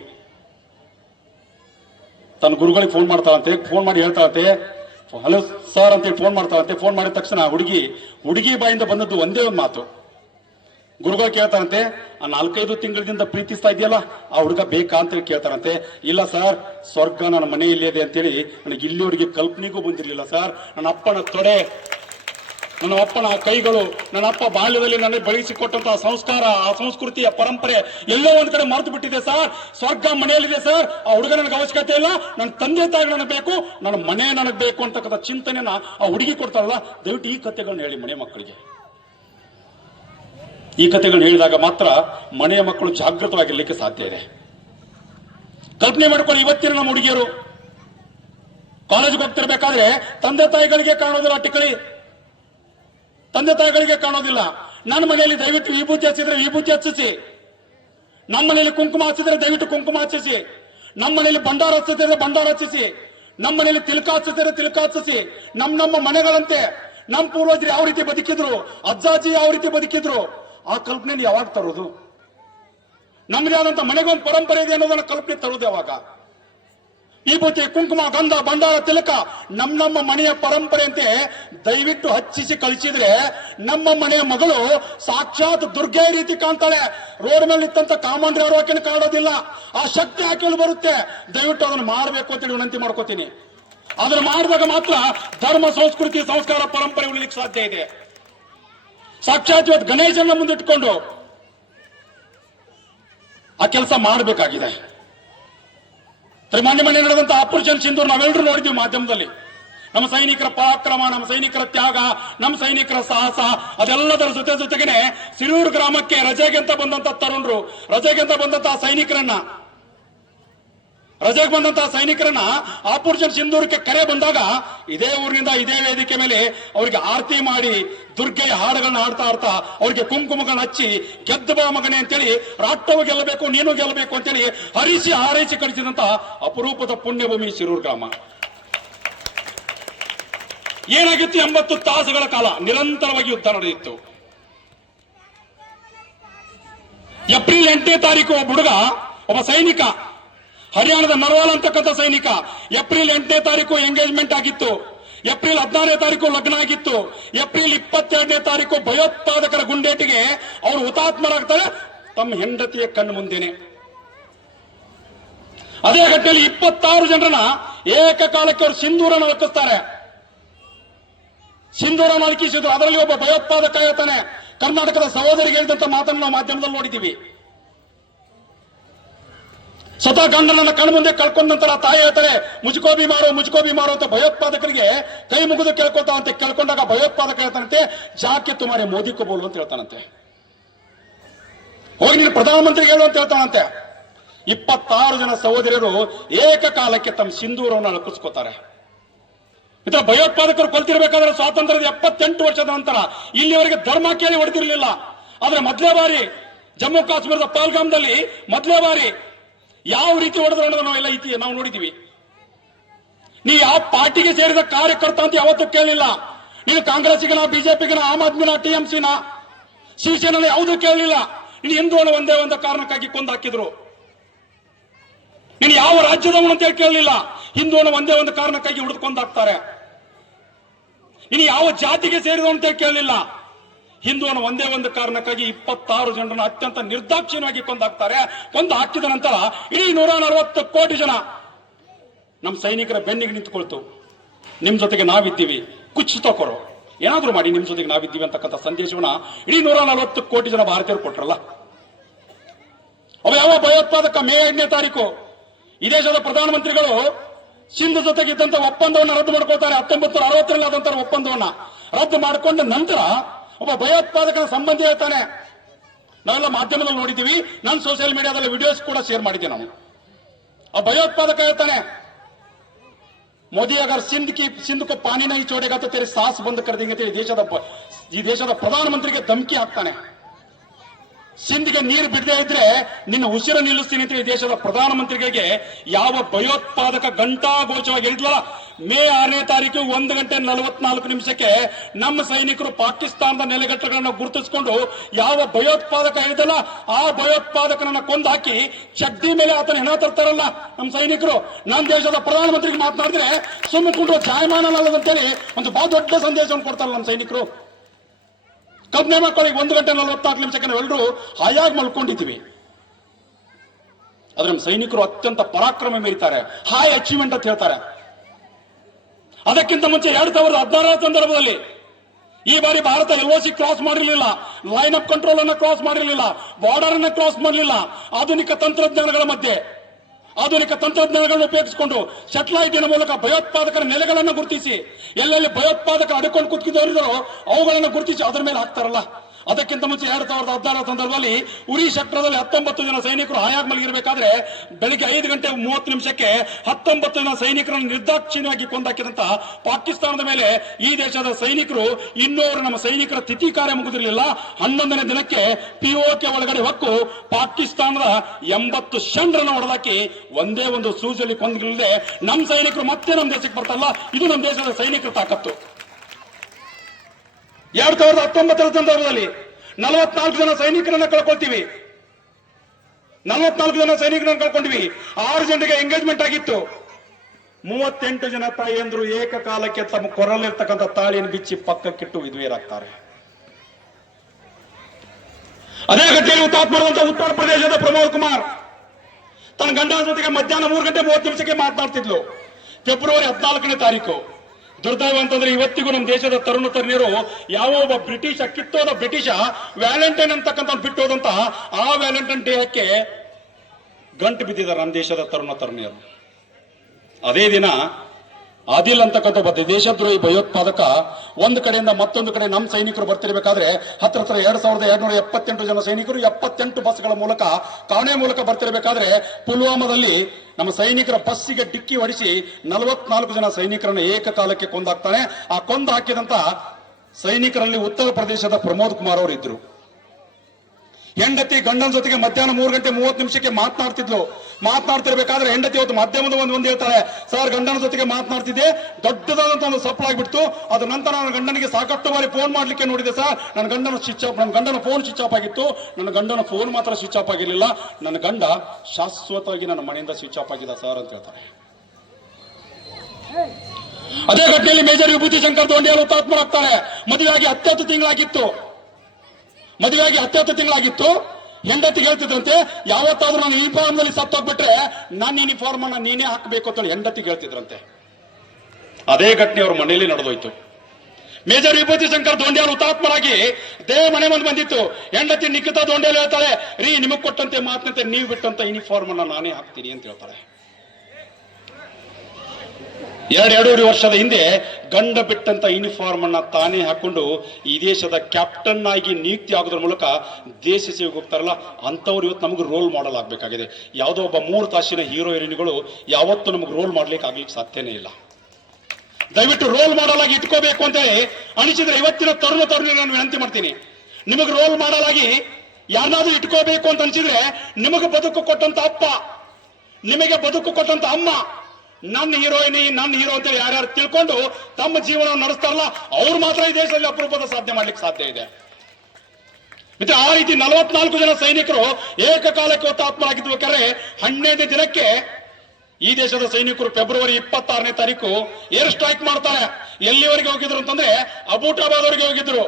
ತನ್ನ ಗುರುಗಳಿಗೆ ಫೋನ್ ಮಾಡ್ತಾಳಂತೆ. ಫೋನ್ ಮಾಡಿ ಹೇಳ್ತಾಳಂತೆ, ಹಲೋ ಸರ್ ಅಂತೇಳಿ ಫೋನ್ ಮಾಡ್ತಾಳಂತೆ. ಫೋನ್ ಮಾಡಿದ ತಕ್ಷಣ ಹುಡುಗಿ ಬಾಯಿಂದ ಬಂದದ್ದು ಒಂದೇ ಒಂದು ಮಾತು. ಗುರುಗಳು ಕೇಳ್ತಾರಂತೆ, ಆ 4-5 ತಿಂಗಳಿಂದ ಪ್ರೀತಿಸ್ತಾ ಇದೆಯಲ್ಲ ಆ ಹುಡುಗ ಬೇಕಾ ಅಂತೇಳಿ ಕೇಳ್ತಾರಂತೆ. ಇಲ್ಲ ಸರ್, ಸ್ವರ್ಗ ನನ್ನ ಮನೆಯಲ್ಲಿ ಇದೆ ಅಂತೇಳಿ ನನಗೆ ಇಲ್ಲಿವರೆಗೆ ಕಲ್ಪನೆಗೂ ಬಂದಿರಲಿಲ್ಲ ಸರ್. ನನ್ನ ಅಪ್ಪನ ತೊಡೆ, ನನ್ನ ಅಪ್ಪನ ಕೈಗಳು, ನನ್ನ ಅಪ್ಪ ಬಾಲ್ಯದಲ್ಲಿ ನನಗೆ ಬೆಳೆಸಿಕೊಟ್ಟಂತಹ ಸಂಸ್ಕಾರ, ಆ ಸಂಸ್ಕೃತಿಯ ಪರಂಪರೆ ಎಲ್ಲೋ ಒಂದ್ ಕಡೆ ಮರೆತು ಬಿಟ್ಟಿದೆ ಸರ್. ಸ್ವರ್ಗ ಮನೆಯಲ್ಲಿದೆ ಸರ್, ಆ ಹುಡುಗ ನನಗೆ ಅವಶ್ಯಕತೆ ಇಲ್ಲ, ನನ್ನ ತಂದೆ ತಾಯಿ ನನಗೆ ಬೇಕು, ನನ್ನ ಮನೆ ನನಗೆ ಬೇಕು ಅಂತಕ್ಕಂಥ ಚಿಂತನೆನ ಆ ಹುಡುಗಿ ಕೊಡ್ತಾರಲ್ಲ. ದಯವಿಟ್ಟು ಈ ಕಥೆಗಳನ್ನ ಹೇಳಿ ಮನೆ ಮಕ್ಕಳಿಗೆ. ಈ ಕಥೆಗಳನ್ನ ಹೇಳಿದಾಗ ಮಾತ್ರ ಮನೆಯ ಮಕ್ಕಳು ಜಾಗೃತವಾಗಿರ್ಲಿಕ್ಕೆ ಸಾಧ್ಯ ಇದೆ. ಕಲ್ಪನೆ ಮಾಡ್ಕೊಳ್ಳಿ, ಇವತ್ತಿನ ನಮ್ಮ ಹುಡುಗಿಯರು ಕಾಲೇಜ್ಗೆ ಹೋಗ್ತಿರ್ಬೇಕಾದ್ರೆ ತಂದೆ ತಾಯಿಗಳಿಗೆ ಕಾಣೋದಿಲ್ಲ ಟಿಕಳಿ, ತಂದೆ ತಾಯಿಗಳಿಗೆ ಕಾಣೋದಿಲ್ಲ. ನನ್ನ ಮನೆಯಲ್ಲಿ ದಯವಿಟ್ಟು ವಿಭೂತಿ ಹಚ್ಚಿದ್ರೆ ವಿಭೂತಿ ಹಚ್ಚಿಸಿ, ನಮ್ಮ ಮನೆಯಲ್ಲಿ ಕುಂಕುಮ ಹಚ್ಚಿದ್ರೆ ದಯವಿಟ್ಟು ಕುಂಕುಮ ಹಚ್ಚಿಸಿ, ನಮ್ಮ ಮನೆಯಲ್ಲಿ ಭಂಡಾರ ಹಚ್ಚಿದ್ರೆ ಭಂಡಾರ ಹಚ್ಚಿಸಿ, ನಮ್ಮ ಮನೆಯಲ್ಲಿ ತಿಲಕ ಹಚ್ಚಿದ್ರೆ ತಿಲಕ ಹಚ್ಚಿಸಿ. ನಮ್ಮ ಮನೆಗಳಂತೆ ನಮ್ಮ ಪೂರ್ವಜರು ಯಾವ ರೀತಿ ಬದುಕಿದ್ರು, ಅಜ್ಜಾಜಿ ಯಾವ ರೀತಿ ಬದುಕಿದ್ರು, ಆ ಕಲ್ಪನೆ ಯಾವಾಗ ತರೋದು? ನಮ್ಮದೇ ಆದಂತ ಮನೆಗೊಂದು ಪರಂಪರೆ ಇದೆ ಅನ್ನೋದನ್ನ ಕಲ್ಪನೆ ತರೋದು ಯಾವಾಗ? ವಿಭೂತಿ, ಕುಂಕುಮ, ಗಂಧ, ಭಂಡಾರ, ತಿಲಕ ನಮ್ಮ ಮನೆಯ ಪರಂಪರೆಯಂತೆ ದಯವಿಟ್ಟು ಹಚ್ಚಿಸಿ ಕಳಿಸಿದ್ರೆ ನಮ್ಮ ಮನೆಯ ಮಗಳು ಸಾಕ್ಷಾತ್ ದುರ್ಗೆ ರೀತಿ ಕಾಣ್ತಾಳೆ. ರೋಡ್ ಮೇಲೆ ನಿಂತ ಕಾಮಂಡ್ರಿ ಅವರು ಆಕೆನ ಕಾಣೋದಿಲ್ಲ, ಆ ಶಕ್ತಿ ಆಕೆಯಲ್ಲಿ ಬರುತ್ತೆ. ದಯವಿಟ್ಟು ಅದನ್ನು ಮಾಡಬೇಕು ಅಂತೇಳಿ ವಿನಂತಿ ಮಾಡ್ಕೋತೀನಿ. ಅದನ್ನು ಮಾಡಿದಾಗ ಮಾತ್ರ ಧರ್ಮ, ಸಂಸ್ಕೃತಿ, ಸಂಸ್ಕಾರ, ಪರಂಪರೆ ಉಳಿಲಿಕ್ಕೆ ಸಾಧ್ಯ ಇದೆ. ಸಾಕ್ಷಾತ್ ಇವತ್ತು ಗಣೇಶನ ಮುಂದಿಟ್ಕೊಂಡು ಆ ಕೆಲಸ ಮಾಡಬೇಕಾಗಿದೆ. ಮೊನ್ನೆ ನಡೆದಂತ ಆಪರೇಷನ್ ಸಿಂಧೂರ್ ನಾವೆಲ್ಲರೂ ನೋಡಿದ್ದೀವಿ ಮಾಧ್ಯಮದಲ್ಲಿ. ನಮ್ಮ ಸೈನಿಕರ ಪರಾಕ್ರಮ, ನಮ್ಮ ಸೈನಿಕರ ತ್ಯಾಗ, ನಮ್ಮ ಸೈನಿಕರ ಸಾಹಸ, ಅದೆಲ್ಲದರ ಜೊತೆಗೇನೆ ಸಿರೂರು ಗ್ರಾಮಕ್ಕೆ ರಜೆಗೆ ಅಂತ ಬಂದಂತ ತರುಣರು, ರಜೆಗೆ ಅಂತ ಬಂದಂತಹ ಸೈನಿಕರನ್ನ ಆಪರೇಷನ್ ಸಿಂಧೂರಕ್ಕೆ ಕರೆ ಬಂದಾಗ ಇದೇ ಊರಿನಿಂದ ಇದೇ ವೇದಿಕೆ ಮೇಲೆ ಅವರಿಗೆ ಆರತಿ ಮಾಡಿ ದುರ್ಗೆಯ ಹಾಡುಗಳನ್ನ ಹಾಡ್ತಾ ಅವರಿಗೆ ಕುಂಕುಮಗಳನ್ನ ಹಚ್ಚಿ ಗೆದ್ದ ಬಾ ಮಗನೆ ಅಂತೇಳಿ, ರಾಷ್ಟ್ರವು ಗೆಲ್ಲಬೇಕು, ನೀನು ಗೆಲ್ಲಬೇಕು ಅಂತೇಳಿ ಹಾರೈಸಿ ಕಳಿಸಿದಂತ ಅಪರೂಪದ ಪುಣ್ಯಭೂಮಿ ಸಿರೂರು ಗ್ರಾಮ. ಏನಾಗಿತ್ತು? 80 ತಾಸುಗಳ ಕಾಲ ನಿರಂತರವಾಗಿ ಯುದ್ಧ ನಡೆದಿತ್ತು. ಏಪ್ರಿಲ್ 8ನೇ ತಾರೀಕು ಒಬ್ಬ ಹುಡುಗ, ಒಬ್ಬ ಸೈನಿಕ, ಹರಿಯಾಣದ ನರ್ವಾಲ್ ಅಂತಕ್ಕಂಥ ಸೈನಿಕ, ಏಪ್ರಿಲ್ 8ನೇ ತಾರೀಕು ಎಂಗೇಜ್ಮೆಂಟ್ ಆಗಿತ್ತು. ಏಪ್ರಿಲ್ 16ನೇ ತಾರೀಕು ಲಗ್ನ ಆಗಿತ್ತು. ಏಪ್ರಿಲ್ 22ನೇ ತಾರೀಕು ಭಯೋತ್ಪಾದಕರ ಗುಂಡೇಟಿಗೆ ಅವರು ಹುತಾತ್ಮರಾಗ್ತಾರೆ ತಮ್ಮ ಹೆಂಡತಿಯ ಕಣ್ಣು ಮುಂದೆನೆ. ಅದೇ ಘಟ್ಟದಲ್ಲಿ 26 ಜನರನ್ನ ಏಕಕಾಲಕ್ಕೆ ಅವರು ಸಿಂಧೂರನ್ನು ಒಕ್ಕಿಸ್ತಾರೆ. ಸಿಂಧೂರನ್ನು ಅಳಕಿಸಿದ್ರು. ಅದರಲ್ಲಿ ಒಬ್ಬ ಭಯೋತ್ಪಾದಕ ಹೇಳ್ತಾನೆ, ಕರ್ನಾಟಕದ ಸಹೋದರಿಗೆ ಹೇಳಿದಂತ ಮಾತನ್ನು ನಾವು ಮಾಧ್ಯಮದಲ್ಲಿ ನೋಡಿದ್ದೀವಿ. ಸ್ವತಃ ಗಂಡನನ್ನ ಕಣ್ಣು ಮುಂದೆ ಕಳ್ಕೊಂಡ ನಂತರ ತಾಯಿ ಹೇಳ್ತಾರೆ, ಮುಜ್ಕೋಬಿ ಮಾರೋ ಅಂತ ಭಯೋತ್ಪಾದಕರಿಗೆ ಕೈ ಮುಗಿದು ಕೇಳ್ಕೊಂಡಾಗ ಭಯೋತ್ಪಾದಕ ಹೇಳ್ತಾನಂತೆ, ಜಾಕೆ ತುಮಾರೆ ಮೋದಿ ಕೋ ಬೋಲು ಅಂತ ಹೇಳ್ತಾನಂತೆ. ಹೋಗಿ ನೀನು ಪ್ರಧಾನಮಂತ್ರಿಗೆ ಹೇಳು ಅಂತ ಹೇಳ್ತಾನಂತೆ. 26 ಜನ ಸಹೋದರಿಯರು ಏಕಕಾಲಕ್ಕೆ ತಮ್ಮ ಸಿಂಧೂರವನ್ನು ಅಳಕಿಸ್ಕೋತಾರೆ. ಇದರ ಭಯೋತ್ಪಾದಕರು ಕೊಲ್ತಿರ್ಬೇಕಾದ್ರೆ ಸ್ವಾತಂತ್ರ್ಯದ 78 ವರ್ಷದ ನಂತರ ಇಲ್ಲಿವರೆಗೆ ಧರ್ಮ ಕೇಳಿ ಹೊಡೆದಿರಲಿಲ್ಲ. ಆದ್ರೆ ಮೊದಲೇ ಬಾರಿ ಜಮ್ಮು ಕಾಶ್ಮೀರದ ಪಹಲ್ಗಾಮ್ದಲ್ಲಿ ಮೊದಲೇ ಬಾರಿ ಯಾವ ರೀತಿ ಹೊಡೆದ್ರು ಅನ್ನೋದು ನಾವು ನೋಡಿದೀವಿ. ನೀವು ಯಾವ ಪಾರ್ಟಿಗೆ ಸೇರಿದ ಕಾರ್ಯಕರ್ತ ಅಂತ ಯಾವತ್ತೂ ಕೇಳಲಿಲ್ಲ. ನೀನು ಕಾಂಗ್ರೆಸ್ಸಿಗನ, ಬಿಜೆಪಿಗನ, ಆಮ್ ಆದ್ಮಿನ, ಟಿಎಂಸಿನ, ಶಿವಸೇನ ಯಾವುದೂ ಕೇಳಲಿಲ್ಲ. ನೀನು ಹಿಂದೂ ಅನ್ನೋ ಒಂದೇ ಒಂದು ಕಾರಣಕ್ಕಾಗಿ ಕೊಂದು ಹಾಕಿದ್ರು. ನೀನು ಯಾವ ರಾಜ್ಯದವನು ಅಂತ ಕೇಳಲಿಲ್ಲ. ಹಿಂದೂ ಅನ್ನೋ ಒಂದೇ ಒಂದು ಕಾರಣಕ್ಕಾಗಿ ಹಿಡಿದುಕೊಂಡು ಹಾಕ್ತಾರೆ. ನೀನು ಯಾವ ಜಾತಿಗೆ ಸೇರಿದ ಅಂತ ಕೇಳಲಿಲ್ಲ. ಹಿಂದೂ ಅನ್ನೋ ಒಂದೇ ಒಂದು ಕಾರಣಕ್ಕಾಗಿ 26 ಜನರನ್ನು ಅತ್ಯಂತ ನಿರ್ದಾಕ್ಷಿಣ್ಯವಾಗಿ ಕೊಂದಾಕ್ತಾರೆ. ಕೊಂದು ಹಾಕಿದ ನಂತರ ಇಡೀ 140 ಕೋಟಿ ಜನ ನಮ್ಮ ಸೈನಿಕರ ಬೆನ್ನಿಗೆ ನಿಂತುಕೊಳ್ತು. ನಿಮ್ ಜೊತೆಗೆ ನಾವಿದ್ದೀವಿ, ಕುಚ್ಚು ತಕೋರು, ಏನಾದ್ರೂ ಮಾಡಿ ನಿಮ್ ಜೊತೆಗೆ ನಾವಿದ್ದೀವಿ ಅಂತಕ್ಕಂಥ ಸಂದೇಶವನ್ನ ಇಡೀ 140 ಕೋಟಿ ಜನ ಭಾರತೀಯರು ಕೊಟ್ರಲ್ಲ. ಅವ ಯಾವ ಭಯೋತ್ಪಾದಕ ಮೇ 2ನೇ ತಾರೀಕು ಈ ದೇಶದ ಪ್ರಧಾನಮಂತ್ರಿಗಳು ಸಿಂಧು ಜೊತೆಗಿದ್ದಂತ ಒಪ್ಪಂದವನ್ನು ರದ್ದು ಮಾಡ್ಕೊಳ್ತಾರೆ. 1960ರಲ್ಲಿ ಆದಂತ ಒಪ್ಪಂದವನ್ನ ರದ್ದು ಮಾಡಿಕೊಂಡ ನಂತರ ಒಬ್ಬ ಭಯೋತ್ಪಾದಕನ ಸಂಬಂಧಿ ಹೇಳ್ತಾನೆ, ನಾವೆಲ್ಲ ಮಾಧ್ಯಮದಲ್ಲಿ ನೋಡಿದ್ದೀವಿ, ನಾನು ಸೋಷಿಯಲ್ ಮೀಡಿಯಾದಲ್ಲಿ ವಿಡಿಯೋಸ್ ಕೂಡ ಶೇರ್ ಮಾಡಿದ್ದೆ. ನಾವು ಆ ಭಯೋತ್ಪಾದಕ ಹೇಳ್ತಾನೆ, ಮೋದಿ ಅಗರ್ ಸಿಂಧ್ ಕೋ ಪಾನಿ ನಹೀ ಚೋಡೆಗಾ ತೋ ತೆರೆ ಸಾಸ್ ಬಂದ್ ಕರ್ ದೇಂಗೆ ಅಂತ ಈ ದೇಶದ ಪ್ರಧಾನಮಂತ್ರಿಗೆ ಧಮಕಿ ಹಾಕ್ತಾನೆ. ಸಿಂಧ್ಗೆ ನೀರು ಬಿಡದೇ ಇದ್ರೆ ನಿನ್ನ ಉಸಿರು ನಿಲ್ಲಿಸ್ತೀನಿ ಅಂತ ಈ ದೇಶದ ಪ್ರಧಾನಮಂತ್ರಿಗೆ ಯಾವ ಭಯೋತ್ಪಾದಕ ಘಂಟಾಘೋಷವಾಗಿ ಹೇಳಿದ್ಲಲ್ಲ. ಮೇ 6ನೇ ತಾರೀಕು 1:44 ನಮ್ಮ ಸೈನಿಕರು ಪಾಕಿಸ್ತಾನದ ನೆಲೆಗಟ್ಟುಗಳನ್ನು ಗುರುತಿಸಿಕೊಂಡು ಯಾವ ಭಯೋತ್ಪಾದಕ ಹೇಳಿದಲ್ಲ ಆ ಭಯೋತ್ಪಾದಕನನ್ನ ಕೊಂದು ಹಾಕಿ ಚಡ್ಡಿ ಮೇಲೆ ಆತನ ಹೆಣ ತರ್ತಾರಲ್ಲ ನಮ್ಮ ಸೈನಿಕರು. ನಮ್ಮ ದೇಶದ ಪ್ರಧಾನಮಂತ್ರಿಗೆ ಮಾತನಾಡಿದ್ರೆ ಸುಮ್ಮನೆ ಜಾಯಮಾನ ಅಂತೇಳಿ ಒಂದು ಬಹಳ ದೊಡ್ಡ ಸಂದೇಶವನ್ನು ಕೊಡ್ತಾರಲ್ಲ ನಮ್ಮ ಸೈನಿಕರು. ಕಬ್ನೆ ಮಕ್ಕಳಿಗೆ 1:44 ನಾವೆಲ್ಲರೂ ಹಾಯಾಗಿ ಮಲ್ಕೊಂಡಿದ್ದೀವಿ. ಆದ್ರೆ ನಮ್ಮ ಸೈನಿಕರು ಅತ್ಯಂತ ಪರಾಕ್ರಮ ಮೀರಿತಾರೆ, ಹೈ ಅಚೀವ್ಮೆಂಟ್ ಅಂತ ಹೇಳ್ತಾರೆ. ಅದಕ್ಕಿಂತ ಮುಂಚೆ 2016 ಸಂದರ್ಭದಲ್ಲಿ ಈ ಬಾರಿ ಭಾರತ LOC ಕ್ರಾಸ್ ಮಾಡಿರಲಿಲ್ಲ, ಲೈನ್ ಆಫ್ ಕಂಟ್ರೋಲ್ ಅನ್ನು ಕ್ರಾಸ್ ಮಾಡಿರಲಿಲ್ಲ, ಬಾರ್ಡರ್ ಅನ್ನು ಕ್ರಾಸ್ ಮಾಡಲಿಲ್ಲ. ಆಧುನಿಕ ತಂತ್ರಜ್ಞಾನಗಳನ್ನು ಉಪಯೋಗಿಸಿಕೊಂಡು ಸ್ಯಾಟಲೈಟಿನ ಮೂಲಕ ಭಯೋತ್ಪಾದಕರ ನೆಲೆಗಳನ್ನು ಗುರುತಿಸಿ ಎಲ್ಲೆಲ್ಲಿ ಭಯೋತ್ಪಾದಕರು ಅಡ್ಕೊಂಡು ಕುತ್ಕಿದವರಿದ್ದಾರೋ ಅವುಗಳನ್ನು ಗುರುತಿಸಿ ಅದರ ಮೇಲೆ ಹಾಕ್ತಾರಲ್ಲ. ಅದಕ್ಕಿಂತ ಮುಂಚೆ 2016 ಸಂದರ್ಭದಲ್ಲಿ ಉರಿ ಸೆಕ್ಟರ್ದಲ್ಲಿ 19 ಜನ ಸೈನಿಕರು ಹಾಯಾಗಿ ಮಲಗಿರಬೇಕಾದ್ರೆ ಬೆಳಿಗ್ಗೆ 5:30 19 ಜನ ಸೈನಿಕರನ್ನು ನಿರ್ದಾಕ್ಷಿಣ್ಯವಾಗಿ ಕೊಂದಾಕಿದಂತ ಪಾಕಿಸ್ತಾನದ ಮೇಲೆ ಈ ದೇಶದ ಸೈನಿಕರು ಇನ್ನೂರು ನಮ್ಮ ಸೈನಿಕರ ತಿಥಿ ಕಾರ್ಯ ಮುಗಿದಿರಲಿಲ್ಲ. 11ನೇ ದಿನಕ್ಕೆ POK ಒಳಗಡೆ ಹೊಕ್ಕು ಪಾಕಿಸ್ತಾನದ 80 ಷಂಡ್ರನ್ನು ಹೊಡೆದಾಕಿ ಒಂದೇ ಒಂದು ಸೂಜಲ್ಲಿ ಕೊಂದಿಲ್ಲದೆ ನಮ್ಮ ಸೈನಿಕರು ಮತ್ತೆ ನಮ್ಮ ದೇಶಕ್ಕೆ ಬರ್ತಾರಲ್ಲ, ಇದು ನಮ್ಮ ದೇಶದ ಸೈನಿಕರ ತಾಕತ್ತು. 2019ರ ಸಂದರ್ಭದಲ್ಲಿ 44 ಜನ ಸೈನಿಕರನ್ನ ಕಳ್ಕೊಳ್ತೀವಿ. 44 ಜನ ಸೈನಿಕರನ್ನ ಕಳ್ಕೊಂಡ್ವಿ. 6 ಜನರಿಗೆ ಎಂಗೇಜ್ಮೆಂಟ್ ಆಗಿತ್ತು. 38 ಜನ ತಾಯಿಯಂದ್ರು ಏಕಕಾಲಕ್ಕೆ ತಮ್ಮ ಕೊರಲಿರ್ತಕ್ಕಂಥ ತಾಳಿಯನ್ನು ಬಿಚ್ಚಿ ಪಕ್ಕಕ್ಕಿಟ್ಟು ವಿಧವೆಯರಾಗ್ತಾರೆ. ಅದೇ ಘಟನೆಯಲ್ಲಿ ಹುತಾತ್ಮರಾದಂತಹ ಉತ್ತರ ಪ್ರದೇಶದ ಪ್ರಮೋದ್ ಕುಮಾರ್ ತನ್ನ ಗಂಡನ ಜೊತೆಗೆ ಮಧ್ಯಾಹ್ನ 3:30 ಮಾತನಾಡ್ತಿದ್ಲು. ಫೆಬ್ರವರಿ 14ನೇ ತಾರೀಕು. ದುರ್ದೈವ ಅಂತಂದ್ರೆ ಇವತ್ತಿಗೂ ನಮ್ಮ ದೇಶದ ತರುಣ ತರುಣಿಯರು ಯಾವ ಒಬ್ಬ ಕಿತ್ತೋದ ಬ್ರಿಟಿಷ ವ್ಯಾಲೆಂಟೈನ್ ಅಂತಕ್ಕಂಥ ಬಿಟ್ಟು ಹೋದಂತಹ ಆ ವ್ಯಾಲೆಂಟೈನ್ ಡೇಕ್ಕೆ ಗಂಟು ಬಿದ್ದಿದ್ದಾರೆ ನಮ್ಮ ದೇಶದ ತರುಣ ತರುಣಿಯರು. ಅದೇ ದಿನ ಆದಿಲ್ ಅಂತಕ್ಕಂಥ ಒಬ್ಬ ದೇಶದ್ರೋಹಿ ಭಯೋತ್ಪಾದಕ ಒಂದು ಕಡೆಯಿಂದ ಮತ್ತೊಂದು ಕಡೆ ನಮ್ಮ ಸೈನಿಕರು ಬರ್ತಿರ್ಬೇಕಾದ್ರೆ ಹತ್ರ 2278 ಜನ ಸೈನಿಕರು 78 ಬಸ್ಗಳ ಮೂಲಕ ಕಾಣೆ ಮೂಲಕ ಬರ್ತಿರ್ಬೇಕಾದ್ರೆ ಪುಲ್ವಾಮಾದಲ್ಲಿ ನಮ್ಮ ಸೈನಿಕರ ಬಸ್ಸಿಗೆ ಡಿಕ್ಕಿ ಹೊಡಿಸಿ 44 ಜನ ಸೈನಿಕರನ್ನು ಏಕಕಾಲಕ್ಕೆ ಕೊಂದಾಕ್ತಾನೆ. ಆ ಕೊಂದು ಹಾಕಿದಂತ ಸೈನಿಕರಲ್ಲಿ ಉತ್ತರ ಪ್ರದೇಶದ ಪ್ರಮೋದ್ ಕುಮಾರ್ ಅವರು ಇದ್ರು. ಹೆಂಡತಿ ಗಂಡನ ಜೊತೆಗೆ ಮಧ್ಯಾಹ್ನ 3:30 ಮಾತನಾಡ್ತಿರ್ಬೇಕಾದ್ರೆ ಹೆಂಡತಿ ಇವತ್ತು ಮಾಧ್ಯಮದ ಒಂದು ಹೇಳ್ತಾಳೆ, ಸರ್ ಗಂಡನ ಜೊತೆಗೆ ಮಾತನಾಡ್ತಿದ್ದೆ, ದೊಡ್ಡದಾದಂತ ಒಂದು ಸಪ್ಪಳಾಗ್ಬಿಡ್ತು. ಅದ ನಂತರ ನನ್ನ ಗಂಡನಿಗೆ ಸಾಕಷ್ಟು ಬಾರಿ ಫೋನ್ ಮಾಡ್ಲಿಕ್ಕೆ ನೋಡಿದೆ ಸರ್, ನನ್ನ ಗಂಡನ ಫೋನ್ ಸ್ವಿಚ್ ಆಫ್ ಆಗಿತ್ತು. ನನ್ನ ಗಂಡನ ಫೋನ್ ಮಾತ್ರ ಸ್ವಿಚ್ ಆಫ್ ಆಗಿರ್ಲಿಲ್ಲ, ನನ್ನ ಗಂಡ ಶಾಶ್ವತವಾಗಿ ನನ್ನ ಮನೆಯಿಂದ ಸ್ವಿಚ್ ಆಫ್ ಆಗಿಲ್ಲ ಸರ್ ಅಂತ ಹೇಳ್ತಾರೆ. ಅದೇ ಘಟನೆಯಲ್ಲಿ ಮೇಜರ್ ವಿಭೂತಿ ಶಂಕರ್ ದೋಂಡಿಯಾಲ್ ಹುತಾತ್ಮರಾಗ್ತಾನೆ. ಮದುವೆಯಾಗಿ 10 ತಿಂಗಳಾಗಿತ್ತು. ಹೆಂಡತಿಗೆ ಹೇಳ್ತಿದ್ರಂತೆ, ಯಾವತ್ತಾದ್ರೂ ನಾನು ಯೂನಿಫಾರ್ಮ್ ನಲ್ಲಿ ಸತ್ತೋಗ್ಬಿಟ್ರೆ ನನ್ನ ಯೂನಿಫಾರ್ಮ್ ಅನ್ನ ನೀನೇ ಹಾಕಬೇಕು ಅಂತ ಹೆಂಡತಿಗೆ ಹೇಳ್ತಿದ್ರಂತೆ. ಅದೇ ಘಟನೆ ಅವ್ರ ಮನೆಯಲ್ಲಿ ನಡೆದೋಯ್ತು. ಮೇಜರ್ ವಿಭೂತಿ ಶಂಕರ್ ದೋಂಡಿಯಾಲ್ ಹುತಾತ್ಮರಾಗಿ ಮನೆ ಮುಂದೆ ಬಂದಿತ್ತು. ಹೆಂಡತಿ ನಿಖಿತಾ ದೋಂಡಿಯಾಲ್ ಹೇಳ್ತಾಳೆ, ರೀ ನಿಮಗ್ ಕೊಟ್ಟಂತೆ ಮಾತಿನಂತೆ ನೀವು ಬಿಟ್ಟಂತ ಯೂನಿಫಾರ್ಮ್ ಅನ್ನ ನಾನೇ ಹಾಕ್ತೀನಿ ಅಂತ ಹೇಳ್ತಾಳೆ. 2.5 ವರ್ಷದ ಹಿಂದೆ ಗಂಡ ಬಿಟ್ಟಂತ ಯೂನಿಫಾರ್ಮ್ ಅನ್ನ ತಾನೇ ಹಾಕೊಂಡು ಈ ದೇಶದ ಕ್ಯಾಪ್ಟನ್ ಆಗಿ ನಿಯುಕ್ತಿ ಆಗೋದ್ರ ಮೂಲಕ ದೇಶ ಸೇವೆಗೆ ಹೋಗ್ತಾರಲ್ಲ, ಅಂತವ್ರು ಇವತ್ತು ನಮಗೆ ರೋಲ್ ಮಾಡಲ್ ಆಗ್ಬೇಕಾಗಿದೆ. ಯಾವುದೋ ಒಬ್ಬ 3 ತಾಸಿನ ಹೀರೋ ಹೀರೋಯಿನ್ಗಳು ಯಾವತ್ತೂ ನಮಗೆ ರೋಲ್ ಮಾಡ್ಲಿಕ್ಕೆ ಆಗ್ಲಿಕ್ಕೆ ಸಾಧ್ಯನೇ ಇಲ್ಲ. ದಯವಿಟ್ಟು ರೋಲ್ ಮಾಡಲ್ ಆಗಿ ಇಟ್ಕೋಬೇಕು ಅಂತ ಅನಿಸಿದ್ರೆ ಇವತ್ತಿನ ತರುಣಿ ನಾನು ವಿನಂತಿ ಮಾಡ್ತೀನಿ, ನಿಮಗೆ ರೋಲ್ ಮಾಡಲ್ ಆಗಿ ಯಾರನ್ನಾದ್ರೂ ಇಟ್ಕೋಬೇಕು ಅಂತ ಅನಿಸಿದ್ರೆ ನಿಮಗೆ ಬದುಕು ಕೊಟ್ಟಂತ ಅಪ್ಪ, ನಿಮಗೆ ಬದುಕು ಕೊಟ್ಟಂತ ಅಮ್ಮ, ನನ್ನ ಹೀರೋಯಿನಿ ನನ್ನ ಹೀರೋ ಅಂತೇಳಿ ಯಾರ್ಯಾರು ತಿಳ್ಕೊಂಡು ತಮ್ಮ ಜೀವನ ನಡೆಸ್ತಾರಲ್ಲ ಅವ್ರು ಮಾತ್ರ ಈ ದೇಶದಲ್ಲಿ ಅಪರೂಪದ ಸಾಧ್ಯ ಮಾಡ್ಲಿಕ್ಕೆ ಸಾಧ್ಯ ಇದೆ. ಮತ್ತೆ ಆ ರೀತಿ 44 ಜನ ಸೈನಿಕರು ಏಕಕಾಲಕ್ಕೆ ಹುತಾತ್ಮರಾಗಿರ್ಬೇಕಾದ್ರೆ 12ನೇ ದಿನಕ್ಕೆ ಈ ದೇಶದ ಸೈನಿಕರು ಫೆಬ್ರವರಿ 26ನೇ ತಾರೀಕು ಏರ್ ಸ್ಟ್ರೈಕ್ ಮಾಡ್ತಾರೆ. ಎಲ್ಲಿವರೆಗೆ ಹೋಗಿದ್ರು ಅಂತಂದ್ರೆ ಅಬೂಟಾಬಾದ್ ವರೆಗೆ ಹೋಗಿದ್ರು.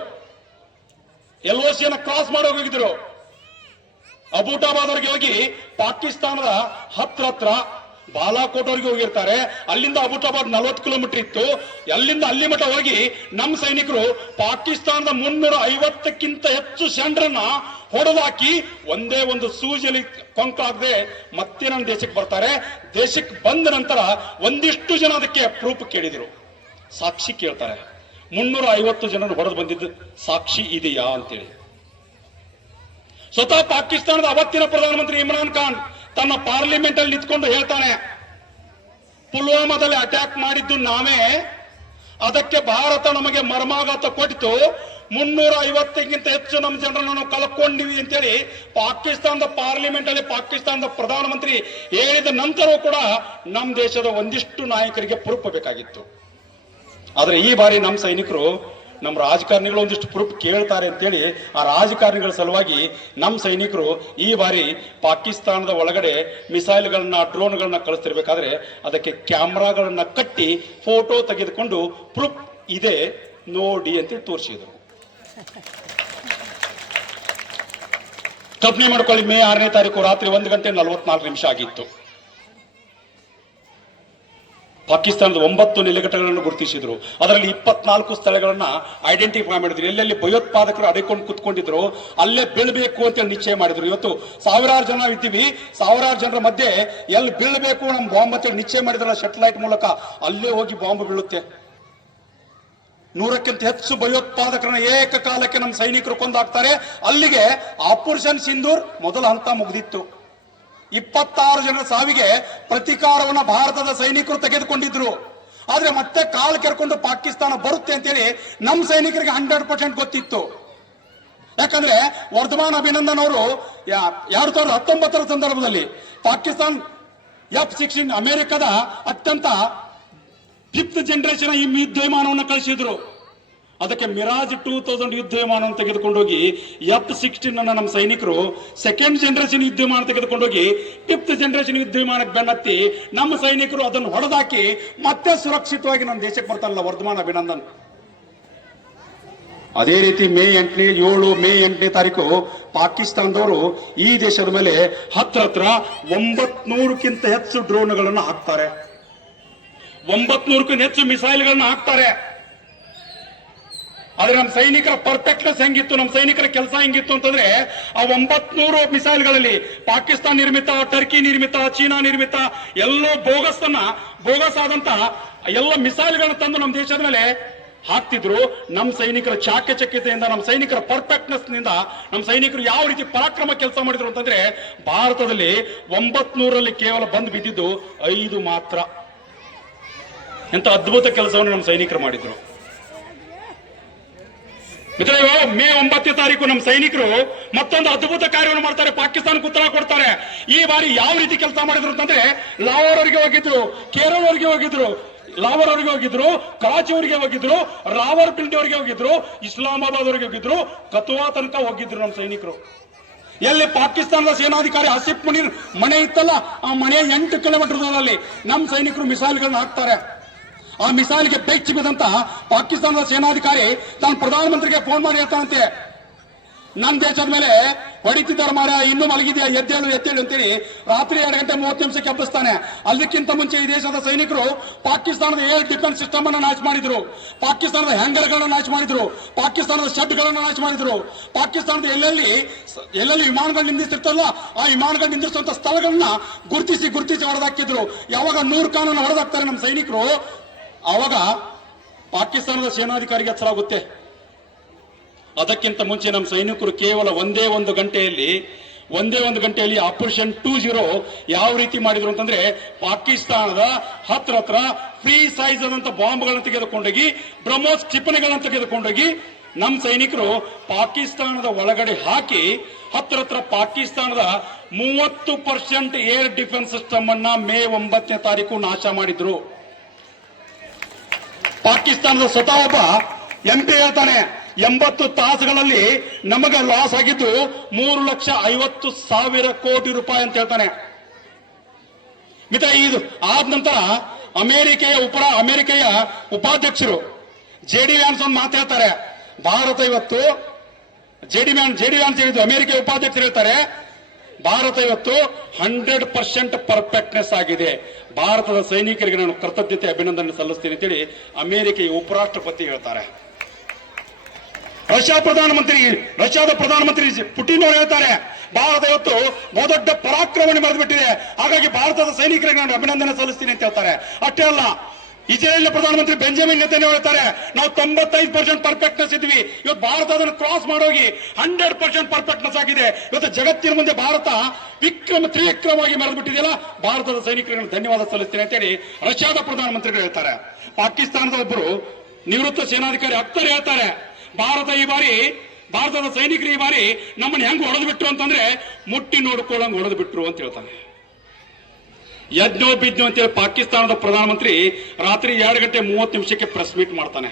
LOC ಕ್ರಾಸ್ ಮಾಡಿ ಹೋಗಿದ್ರು. ಅಬೂಟಾಬಾದ್ ವರೆಗೆ ಹೋಗಿ ಪಾಕಿಸ್ತಾನದ ಹತ್ರ ಬಾಲಾಕೋಟ್ ವರೆಗೆ ಹೋಗಿರ್ತಾರೆ. ಅಲ್ಲಿಂದ ಅಬೂಟಾಬಾದ್ 40 ಕಿಲೋಮೀಟರ್ ಇತ್ತು. ಅಲ್ಲಿಂದ ಅಲ್ಲಿ ಮಠ ಹೋಗಿ ನಮ್ಮ ಸೈನಿಕರು ಪಾಕಿಸ್ತಾನದ 350ಕ್ಕಿಂತ ಹೆಚ್ಚು ಸೆಂಡ್ರನ್ನ ಹೊಡೆದಾಕಿ ಒಂದೇ ಒಂದು ಸೂಜಿಯಲ್ಲಿ ಕೊಂಕಾಗದೆ ಮತ್ತೆ ನಮ್ಮ ದೇಶಕ್ಕೆ ಬರ್ತಾರೆ. ದೇಶಕ್ಕೆ ಬಂದ ನಂತರ ಒಂದಿಷ್ಟು ಜನ ಅದಕ್ಕೆ ಪ್ರೂಫ್ ಕೇಳಿದ್ರು, ಸಾಕ್ಷಿ ಕೇಳ್ತಾರೆ. 350 ಜನರು ಹೊಡೆದು ಬಂದಿದ್ದು ಸಾಕ್ಷಿ ಇದೆಯಾ ಅಂತೇಳಿ ಸ್ವತಃ ಪಾಕಿಸ್ತಾನದ ಅವತ್ತಿನ ಪ್ರಧಾನಮಂತ್ರಿ ಇಮ್ರಾನ್ ಖಾನ್ ತನ್ನ ಪಾರ್ಲಿಮೆಂಟ್ ಅಲ್ಲಿ ನಿಂತ್ಕೊಂಡು ಹೇಳ್ತಾನೆ, ಪುಲ್ವಾಮಾದಲ್ಲಿ ಅಟ್ಯಾಕ್ ಮಾಡಿದ್ದು ನಾವೇ, ಅದಕ್ಕೆ ಭಾರತ ನಮಗೆ ಮರ್ಮಾಘಾತ ಕೊಟ್ಟಿತು, 350ಕ್ಕಿಂತ ಹೆಚ್ಚು ನಮ್ಮ ಜನರನ್ನು ನಾವು ಕಳ್ಕೊಂಡಿವಿ ಅಂತೇಳಿ ಪಾಕಿಸ್ತಾನದ ಪಾರ್ಲಿಮೆಂಟ್ ಅಲ್ಲಿ ಪಾಕಿಸ್ತಾನದ ಪ್ರಧಾನಮಂತ್ರಿ ಹೇಳಿದ ನಂತರವೂ ಕೂಡ ನಮ್ಮ ದೇಶದ ಒಂದಿಷ್ಟು ನಾಯಕರಿಗೆ ಪ್ರೂಫ್ ಬೇಕಾಗಿತ್ತು. ಆದ್ರೆ ಈ ಬಾರಿ ನಮ್ಮ ಸೈನಿಕರು ನಮ್ಮ ರಾಜಕಾರಣಿಗಳು ಒಂದಿಷ್ಟು ಪ್ರೂಫ್ ಕೇಳ್ತಾರೆ ಅಂತೇಳಿ ಆ ರಾಜಕಾರಣಿಗಳ ಸಲುವಾಗಿ ನಮ್ಮ ಸೈನಿಕರು ಈ ಬಾರಿ ಪಾಕಿಸ್ತಾನದ ಒಳಗಡೆ ಮಿಸೈಲ್ಗಳನ್ನ ಡ್ರೋನ್ಗಳನ್ನ ಕಳಿಸ್ತಿರ್ಬೇಕಾದ್ರೆ ಅದಕ್ಕೆ ಕ್ಯಾಮ್ರಾಗಳನ್ನ ಕಟ್ಟಿ ಫೋಟೋ ತೆಗೆದುಕೊಂಡು ಪ್ರೂಫ್ ಇದೆ ನೋಡಿ ಅಂತ ತೋರಿಸಿದ್ರು. ಕಲ್ಪನೆ ಮಾಡ್ಕೊಳ್ಳಿ, ಮೇ 6ನೇ ತಾರೀಕು ರಾತ್ರಿ 1:44 ಆಗಿತ್ತು. ಪಾಕಿಸ್ತಾನದ 9 ನೆಲೆಗಟ್ಟಗಳನ್ನು ಗುರುತಿಸಿದ್ರು. ಅದರಲ್ಲಿ 24 ಸ್ಥಳಗಳನ್ನ ಐಡೆಂಟಿಫೈ ಮಾಡಿದ್ರು. ಎಲ್ಲೆಲ್ಲಿ ಭಯೋತ್ಪಾದಕರು ಅಡಕೊಂಡು ಕುತ್ಕೊಂಡಿದ್ರು ಅಲ್ಲೇ ಬೀಳ್ಬೇಕು ಅಂತ ನಿಶ್ಚಯ ಮಾಡಿದ್ರು. ಇವತ್ತು 1000 ಜನ ಇದ್ದೀವಿ, 1000 ಜನರ ಮಧ್ಯೆ ಎಲ್ಲಿ ಬೀಳ್ಬೇಕು ನಮ್ಮ ಬಾಂಬ್ ಅಂತೇಳಿ ನಿಶ್ಚಯ ಮಾಡಿದ್ರಲ್ಲ ಸೆಟಲೈಟ್ ಮೂಲಕ, ಅಲ್ಲೇ ಹೋಗಿ ಬಾಂಬ್ ಬೀಳುತ್ತೆ. 100ಕ್ಕಿಂತ ಹೆಚ್ಚು ಭಯೋತ್ಪಾದಕರನ್ನ ಏಕಕಾಲಕ್ಕೆ ನಮ್ಮ ಸೈನಿಕರು ಕೊಂದಾಕ್ತಾರೆ. ಅಲ್ಲಿಗೆ ಆಪರೇಷನ್ ಸಿಂಧೂರ್ ಮೊದಲ ಹಂತ ಮುಗಿದಿತ್ತು. 26 ಜನರ ಸಾವಿಗೆ ಪ್ರತೀಕಾರವನ್ನ ಭಾರತದ ಸೈನಿಕರು ತೆಗೆದುಕೊಂಡಿದ್ರು. ಆದ್ರೆ ಮತ್ತೆ ಕಾಲು ಕೆರ್ಕೊಂಡು ಪಾಕಿಸ್ತಾನ ಬರುತ್ತೆ ಅಂತೇಳಿ ನಮ್ಮ ಸೈನಿಕರಿಗೆ 100% ಗೊತ್ತಿತ್ತು. ಯಾಕಂದ್ರೆ ವರ್ಧಮಾನ್ ಅಭಿನಂದನ್ ಅವರು 2019ರ ಸಂದರ್ಭದಲ್ಲಿ ಪಾಕಿಸ್ತಾನ್ F-16 ಅಮೆರಿಕದ ಅತ್ಯಂತ 5th ಜನರೇಷನ್ ಈ ಯುದ್ಧ ವಿಮಾನವನ್ನು ಕಳಿಸಿದ್ರು. ಅದಕ್ಕೆ ಮಿರಾಜ್ 2000 ಯುದ್ಧ ವಿಮಾನ ತೆಗೆದುಕೊಂಡೋಗಿ F-16 ಅನ್ನ ನಮ್ಮ ಸೈನಿಕರು ಸೆಕೆಂಡ್ ಜನರೇಷನ್ ಯುದ್ಧ ವಿಮಾನ ತೆಗೆದುಕೊಂಡೋಗಿ 5th ಜನರೇಷನ್ ಯುದ್ಧ ವಿಮಾನಕ್ಕೆ ಬೆನ್ನತ್ತಿ ನಮ್ಮ ಸೈನಿಕರು ಅದನ್ನು ಹೊಡೆದಾಕಿ ಮತ್ತೆ ಸುರಕ್ಷಿತವಾಗಿ ನಮ್ಮ ದೇಶಕ್ಕೆ ಬರ್ತಾರಲ್ಲ, ವರ್ಧಮಾನ್ ಅಭಿನಂದನ್. ಅದೇ ರೀತಿ ಮೇ 8ನೇ ತಾರೀಕು ಪಾಕಿಸ್ತಾನದವರು ಈ ದೇಶದ ಮೇಲೆ ಹತ್ರ 900ಕ್ಕಿಂತ ಹೆಚ್ಚು ಡ್ರೋನ್ಗಳನ್ನು ಹಾಕ್ತಾರೆ, 900ಕ್ಕಿಂತ ಹೆಚ್ಚು ಮಿಸೈಲ್ಗಳನ್ನ ಹಾಕ್ತಾರೆ. ಆದ್ರೆ ನಮ್ಮ ಸೈನಿಕರ ಪರ್ಫೆಕ್ಟ್ನೆಸ್ ಹೆಂಗಿತ್ತು, ನಮ್ಮ ಸೈನಿಕರ ಕೆಲಸ ಹೆಂಗಿತ್ತು ಅಂತಂದ್ರೆ ಆ 900 ಮಿಸೈಲ್ಗಳಲ್ಲಿ ಪಾಕಿಸ್ತಾನ ನಿರ್ಮಿತ, ಟರ್ಕಿ ನಿರ್ಮಿತ, ಚೀನಾ ನಿರ್ಮಿತ ಎಲ್ಲೋ ಬೋಗಸ್ ಆದಂತ ಎಲ್ಲ ಮಿಸೈಲ್ಗಳನ್ನ ತಂದು ನಮ್ಮ ದೇಶದ ಮೇಲೆ ಹಾಕ್ತಿದ್ರು. ನಮ್ಮ ಸೈನಿಕರ ಚಾಕಚಕ್ಯತೆಯಿಂದ, ನಮ್ಮ ಸೈನಿಕರ ಪರ್ಫೆಕ್ಟ್ನೆಸ್ ನಿಂದ ನಮ್ಮ ಸೈನಿಕರು ಯಾವ ರೀತಿ ಪರಾಕ್ರಮ ಕೆಲಸ ಮಾಡಿದ್ರು ಅಂತಂದ್ರೆ ಭಾರತದಲ್ಲಿ 900ರಲ್ಲಿ ಕೇವಲ ಬಂದು ಬಿದ್ದಿದ್ದು 5 ಮಾತ್ರ. ಎಂತ ಅದ್ಭುತ ಕೆಲಸವನ್ನು ನಮ್ಮ ಸೈನಿಕರು ಮಾಡಿದ್ರು. ಮಿತ್ರರೇ, ಮೇ 9ನೇ ತಾರೀಕು ನಮ್ಮ ಸೈನಿಕರು ಮತ್ತೊಂದು ಅದ್ಭುತ ಕಾರ್ಯವನ್ನು ಮಾಡ್ತಾರೆ, ಪಾಕಿಸ್ತಾನಕ್ಕೆ ಉತ್ತರ ಕೊಡ್ತಾರೆ. ಈ ಬಾರಿ ಯಾವ ರೀತಿ ಕೆಲಸ ಮಾಡಿದ್ರು ಅಂತಂದ್ರೆ ಲಾಹೋರ್ ಅವರಿಗೆ ಹೋಗಿದ್ರು, ಕೇರಳ ಅವರಿಗೆ ಹೋಗಿದ್ರು, ಲಾಹೋರ್ ಅವರಿಗೆ ಹೋಗಿದ್ರು, ಕರಾಚಿ ಅವರಿಗೆ ಹೋಗಿದ್ರು, ರಾವಲ್ಪಿಂಡಿ ಅವರಿಗೆ ಹೋಗಿದ್ರು, ಇಸ್ಲಾಮಾಬಾದ್ ಅವರಿಗೆ ಹೋಗಿದ್ರು, ಕತುವಾ ತನಕ ಹೋಗಿದ್ರು ನಮ್ಮ ಸೈನಿಕರು. ಎಲ್ಲಿ ಪಾಕಿಸ್ತಾನದ ಸೇನಾಧಿಕಾರಿ ಆಸಿಫ್ ಮುನೀರ್ ಮನೆ ಇತ್ತಲ್ಲ, ಆ ಮನೆಯ 8 ಕಿಲೋಮೀಟರ್ ದೂರದಲ್ಲಿ ನಮ್ಮ ಸೈನಿಕರು ಮಿಸೈಲ್ಗಳನ್ನ ಹಾಕ್ತಾರೆ. ಆ ಮಿಸೈಲ್ಗೆ ಬೆಚ್ಚಿ ಬಿದ್ದಂತ ಪಾಕಿಸ್ತಾನದ ಸೇನಾಧಿಕಾರಿ ತಾನು ಪ್ರಧಾನಮಂತ್ರಿಗೆ ಫೋನ್ ಮಾಡಿ ಹೇಳ್ತಾನಂತೆ, ನನ್ನ ದೇಶದ ಮೇಲೆ ಹೊಡಿತಿದ್ದಾರೆ ಮಾರ, ಇನ್ನೂ ಮಲಗಿದೆಯಾ, ಎದ್ದೇಳು ಅಂತೇಳಿ ರಾತ್ರಿ 2:30 ಹಬ್ಬಿಸ್ತಾನೆ. ಅದಕ್ಕಿಂತ ಮುಂಚೆ ಈ ದೇಶದ ಸೈನಿಕರು ಪಾಕಿಸ್ತಾನದ ಏರ್ ಡಿಫೆನ್ಸ್ ಸಿಸ್ಟಮ್ ಅನ್ನು ನಾಶ ಮಾಡಿದ್ರು, ಪಾಕಿಸ್ತಾನದ ಹ್ಯಾಂಗರ್ಗಳನ್ನ ನಾಶ ಮಾಡಿದ್ರು, ಪಾಕಿಸ್ತಾನದ ಶೆಡ್ಗಳನ್ನ ನಾಶ ಮಾಡಿದ್ರು, ಪಾಕಿಸ್ತಾನದ ಎಲ್ಲೆಲ್ಲಿ ವಿಮಾನಗಳು ನಿಂದಿಸ್ತಿರ್ತಲ್ಲ ಆ ವಿಮಾನಗಳು ನಿಂದಿಸುವಂತ ಸ್ಥಳಗಳನ್ನ ಗುರುತಿಸಿ ಹೊಡೆದಾಕಿದ್ರು. ಯಾವಾಗ ನೂರ್ ಖಾನ್ ಹೊಡೆದಾಕ್ತಾರೆ ನಮ್ಮ ಸೈನಿಕರು, ಆವಾಗ ಪಾಕಿಸ್ತಾನದ ಸೇನಾಧಿಕಾರಿಗೆ ಎಚ್ಚರಾಗುತ್ತೆ. ಅದಕ್ಕಿಂತ ಮುಂಚೆ ನಮ್ಮ ಸೈನಿಕರು ಕೇವಲ ಒಂದೇ ಒಂದು ಗಂಟೆಯಲ್ಲಿ ಆಪರೇಷನ್ 20 ಯಾವ ರೀತಿ ಮಾಡಿದ್ರು ಅಂತಂದ್ರೆ ಪಾಕಿಸ್ತಾನದ ಹತ್ರ ಫ್ರೀ ಸೈಜ್ ಆದಂತ ಬಾಂಬ್ಗಳನ್ನ ತೆಗೆದುಕೊಂಡೋಗಿ, ಬ್ರಹ್ಮೋಸ್ ಕ್ಷಿಪಣಿಗಳನ್ನ ತೆಗೆದುಕೊಂಡೋಗಿ ನಮ್ಮ ಸೈನಿಕರು ಪಾಕಿಸ್ತಾನದ ಒಳಗಡೆ ಹಾಕಿ ಹತ್ರ ಪಾಕಿಸ್ತಾನದ 30% ಏರ್ ಡಿಫೆನ್ಸ್ ಸಿಸ್ಟಮ್ ಅನ್ನ ಮೇ 9ನೇ ತಾರೀಕು ನಾಶ ಮಾಡಿದ್ರು. ಪಾಕಿಸ್ತಾನದ ಸ್ವತಃ ಒಬ್ಬ MP ಹೇಳ್ತಾನೆ, 80 ತಾಸುಗಳಲ್ಲಿ ನಮಗೆ ಲಾಸ್ ಆಗಿದ್ದು 3,50,000 ಕೋಟಿ ರೂಪಾಯಿ ಅಂತ ಹೇಳ್ತಾನೆ. ಮಿತ್ರ, ಇದು ಆದ ನಂತರ ಅಮೆರಿಕೆಯ ಉಪಾಧ್ಯಕ್ಷರು JD ವ್ಯಾನ್ಸ್ ಒಂದು ಮಾತು ಹೇಳ್ತಾರೆ. ಭಾರತ ಇವತ್ತು JD ವ್ಯಾನ್ಸ್ ಹೇಳಿದ್ದು, ಅಮೆರಿಕೆಯ ಉಪಾಧ್ಯಕ್ಷರು ಹೇಳ್ತಾರೆ, ಭಾರತ ಇವತ್ತು 100% ಪರ್ಫೆಕ್ಟ್ನೆಸ್ ಆಗಿದೆ. ಭಾರತದ ಸೈನಿಕರಿಗೆ ನಾನು ಕೃತಜ್ಞತೆ ಅಭಿನಂದನೆ ಸಲ್ಲಿಸ್ತೀನಿ ಅಂತೇಳಿ ಅಮೆರಿಕೆಯ ಉಪರಾಷ್ಟ್ರಪತಿ ಹೇಳ್ತಾರೆ. ರಷ್ಯಾದ ಪ್ರಧಾನಮಂತ್ರಿ ಪುಟಿನ್ ಅವರು ಹೇಳ್ತಾರೆ, ಭಾರತ ಇವತ್ತು ಬಹುದೊಡ್ಡ ಪರಾಕ್ರಮವನ್ನು ಮೆರೆದುಬಿಟ್ಟಿದೆ, ಹಾಗಾಗಿ ಭಾರತದ ಸೈನಿಕರಿಗೆ ನಾನು ಅಭಿನಂದನೆ ಸಲ್ಲಿಸ್ತೀನಿ ಅಂತ ಹೇಳ್ತಾರೆ. ಅಷ್ಟೇ ಅಲ್ಲ, ಇಸ್ರೇಲ್ ಪ್ರಧಾನಮಂತ್ರಿ ಬೆಂಜಮಿನ್ ನೆತನ್ಯಾಹು ಹೇಳ್ತಾರೆ, ನಾವು 95% ಪರ್ಫೆಕ್ಟ್ನೆಸ್ ಇದ್ವಿ, ಇವತ್ತು ಭಾರತ ಅದನ್ನು ಕ್ರಾಸ್ ಮಾಡೋಗಿ 100% ಪರ್ಫೆಕ್ಟ್ನೆಸ್ ಆಗಿದೆ. ಇವತ್ತು ಜಗತ್ತಿನ ಮುಂದೆ ಭಾರತ ತ್ರಿವಿಕ್ರಮವಾಗಿ ಮೆರೆದುಬಿಟ್ಟಿದೆಯಲ್ಲ, ಭಾರತದ ಸೈನಿಕರಿಗೆ ಧನ್ಯವಾದ ಸಲ್ಲಿಸ್ತೀನಿ ಅಂತೇಳಿ ರಷ್ಯಾದ ಪ್ರಧಾನಮಂತ್ರಿಗಳು ಹೇಳ್ತಾರೆ. ಪಾಕಿಸ್ತಾನದ ಒಬ್ಬರು ನಿವೃತ್ತ ಸೇನಾಧಿಕಾರಿ ಅಖ್ತರ್ ಹೇಳ್ತಾರೆ, ಭಾರತದ ಸೈನಿಕರು ಈ ಬಾರಿ ನಮ್ಮನ್ನು ಹೆಂಗ್ ಹೊಡೆದು ಬಿಟ್ರು ಅಂತಂದ್ರೆ ಮುಟ್ಟಿ ನೋಡ್ಕೊಳ್ಳಂಗ್ ಹೊಡೆದು ಬಿಟ್ರು ಅಂತ ಹೇಳ್ತಾನೆ. ಯಜ್ಞೋ ಬಿಜ್ಞೋ ಅಂತೇಳಿ ಪಾಕಿಸ್ತಾನದ ಪ್ರಧಾನಮಂತ್ರಿ ರಾತ್ರಿ 2:30 ಪ್ರೆಸ್ ಮೀಟ್ ಮಾಡ್ತಾನೆ.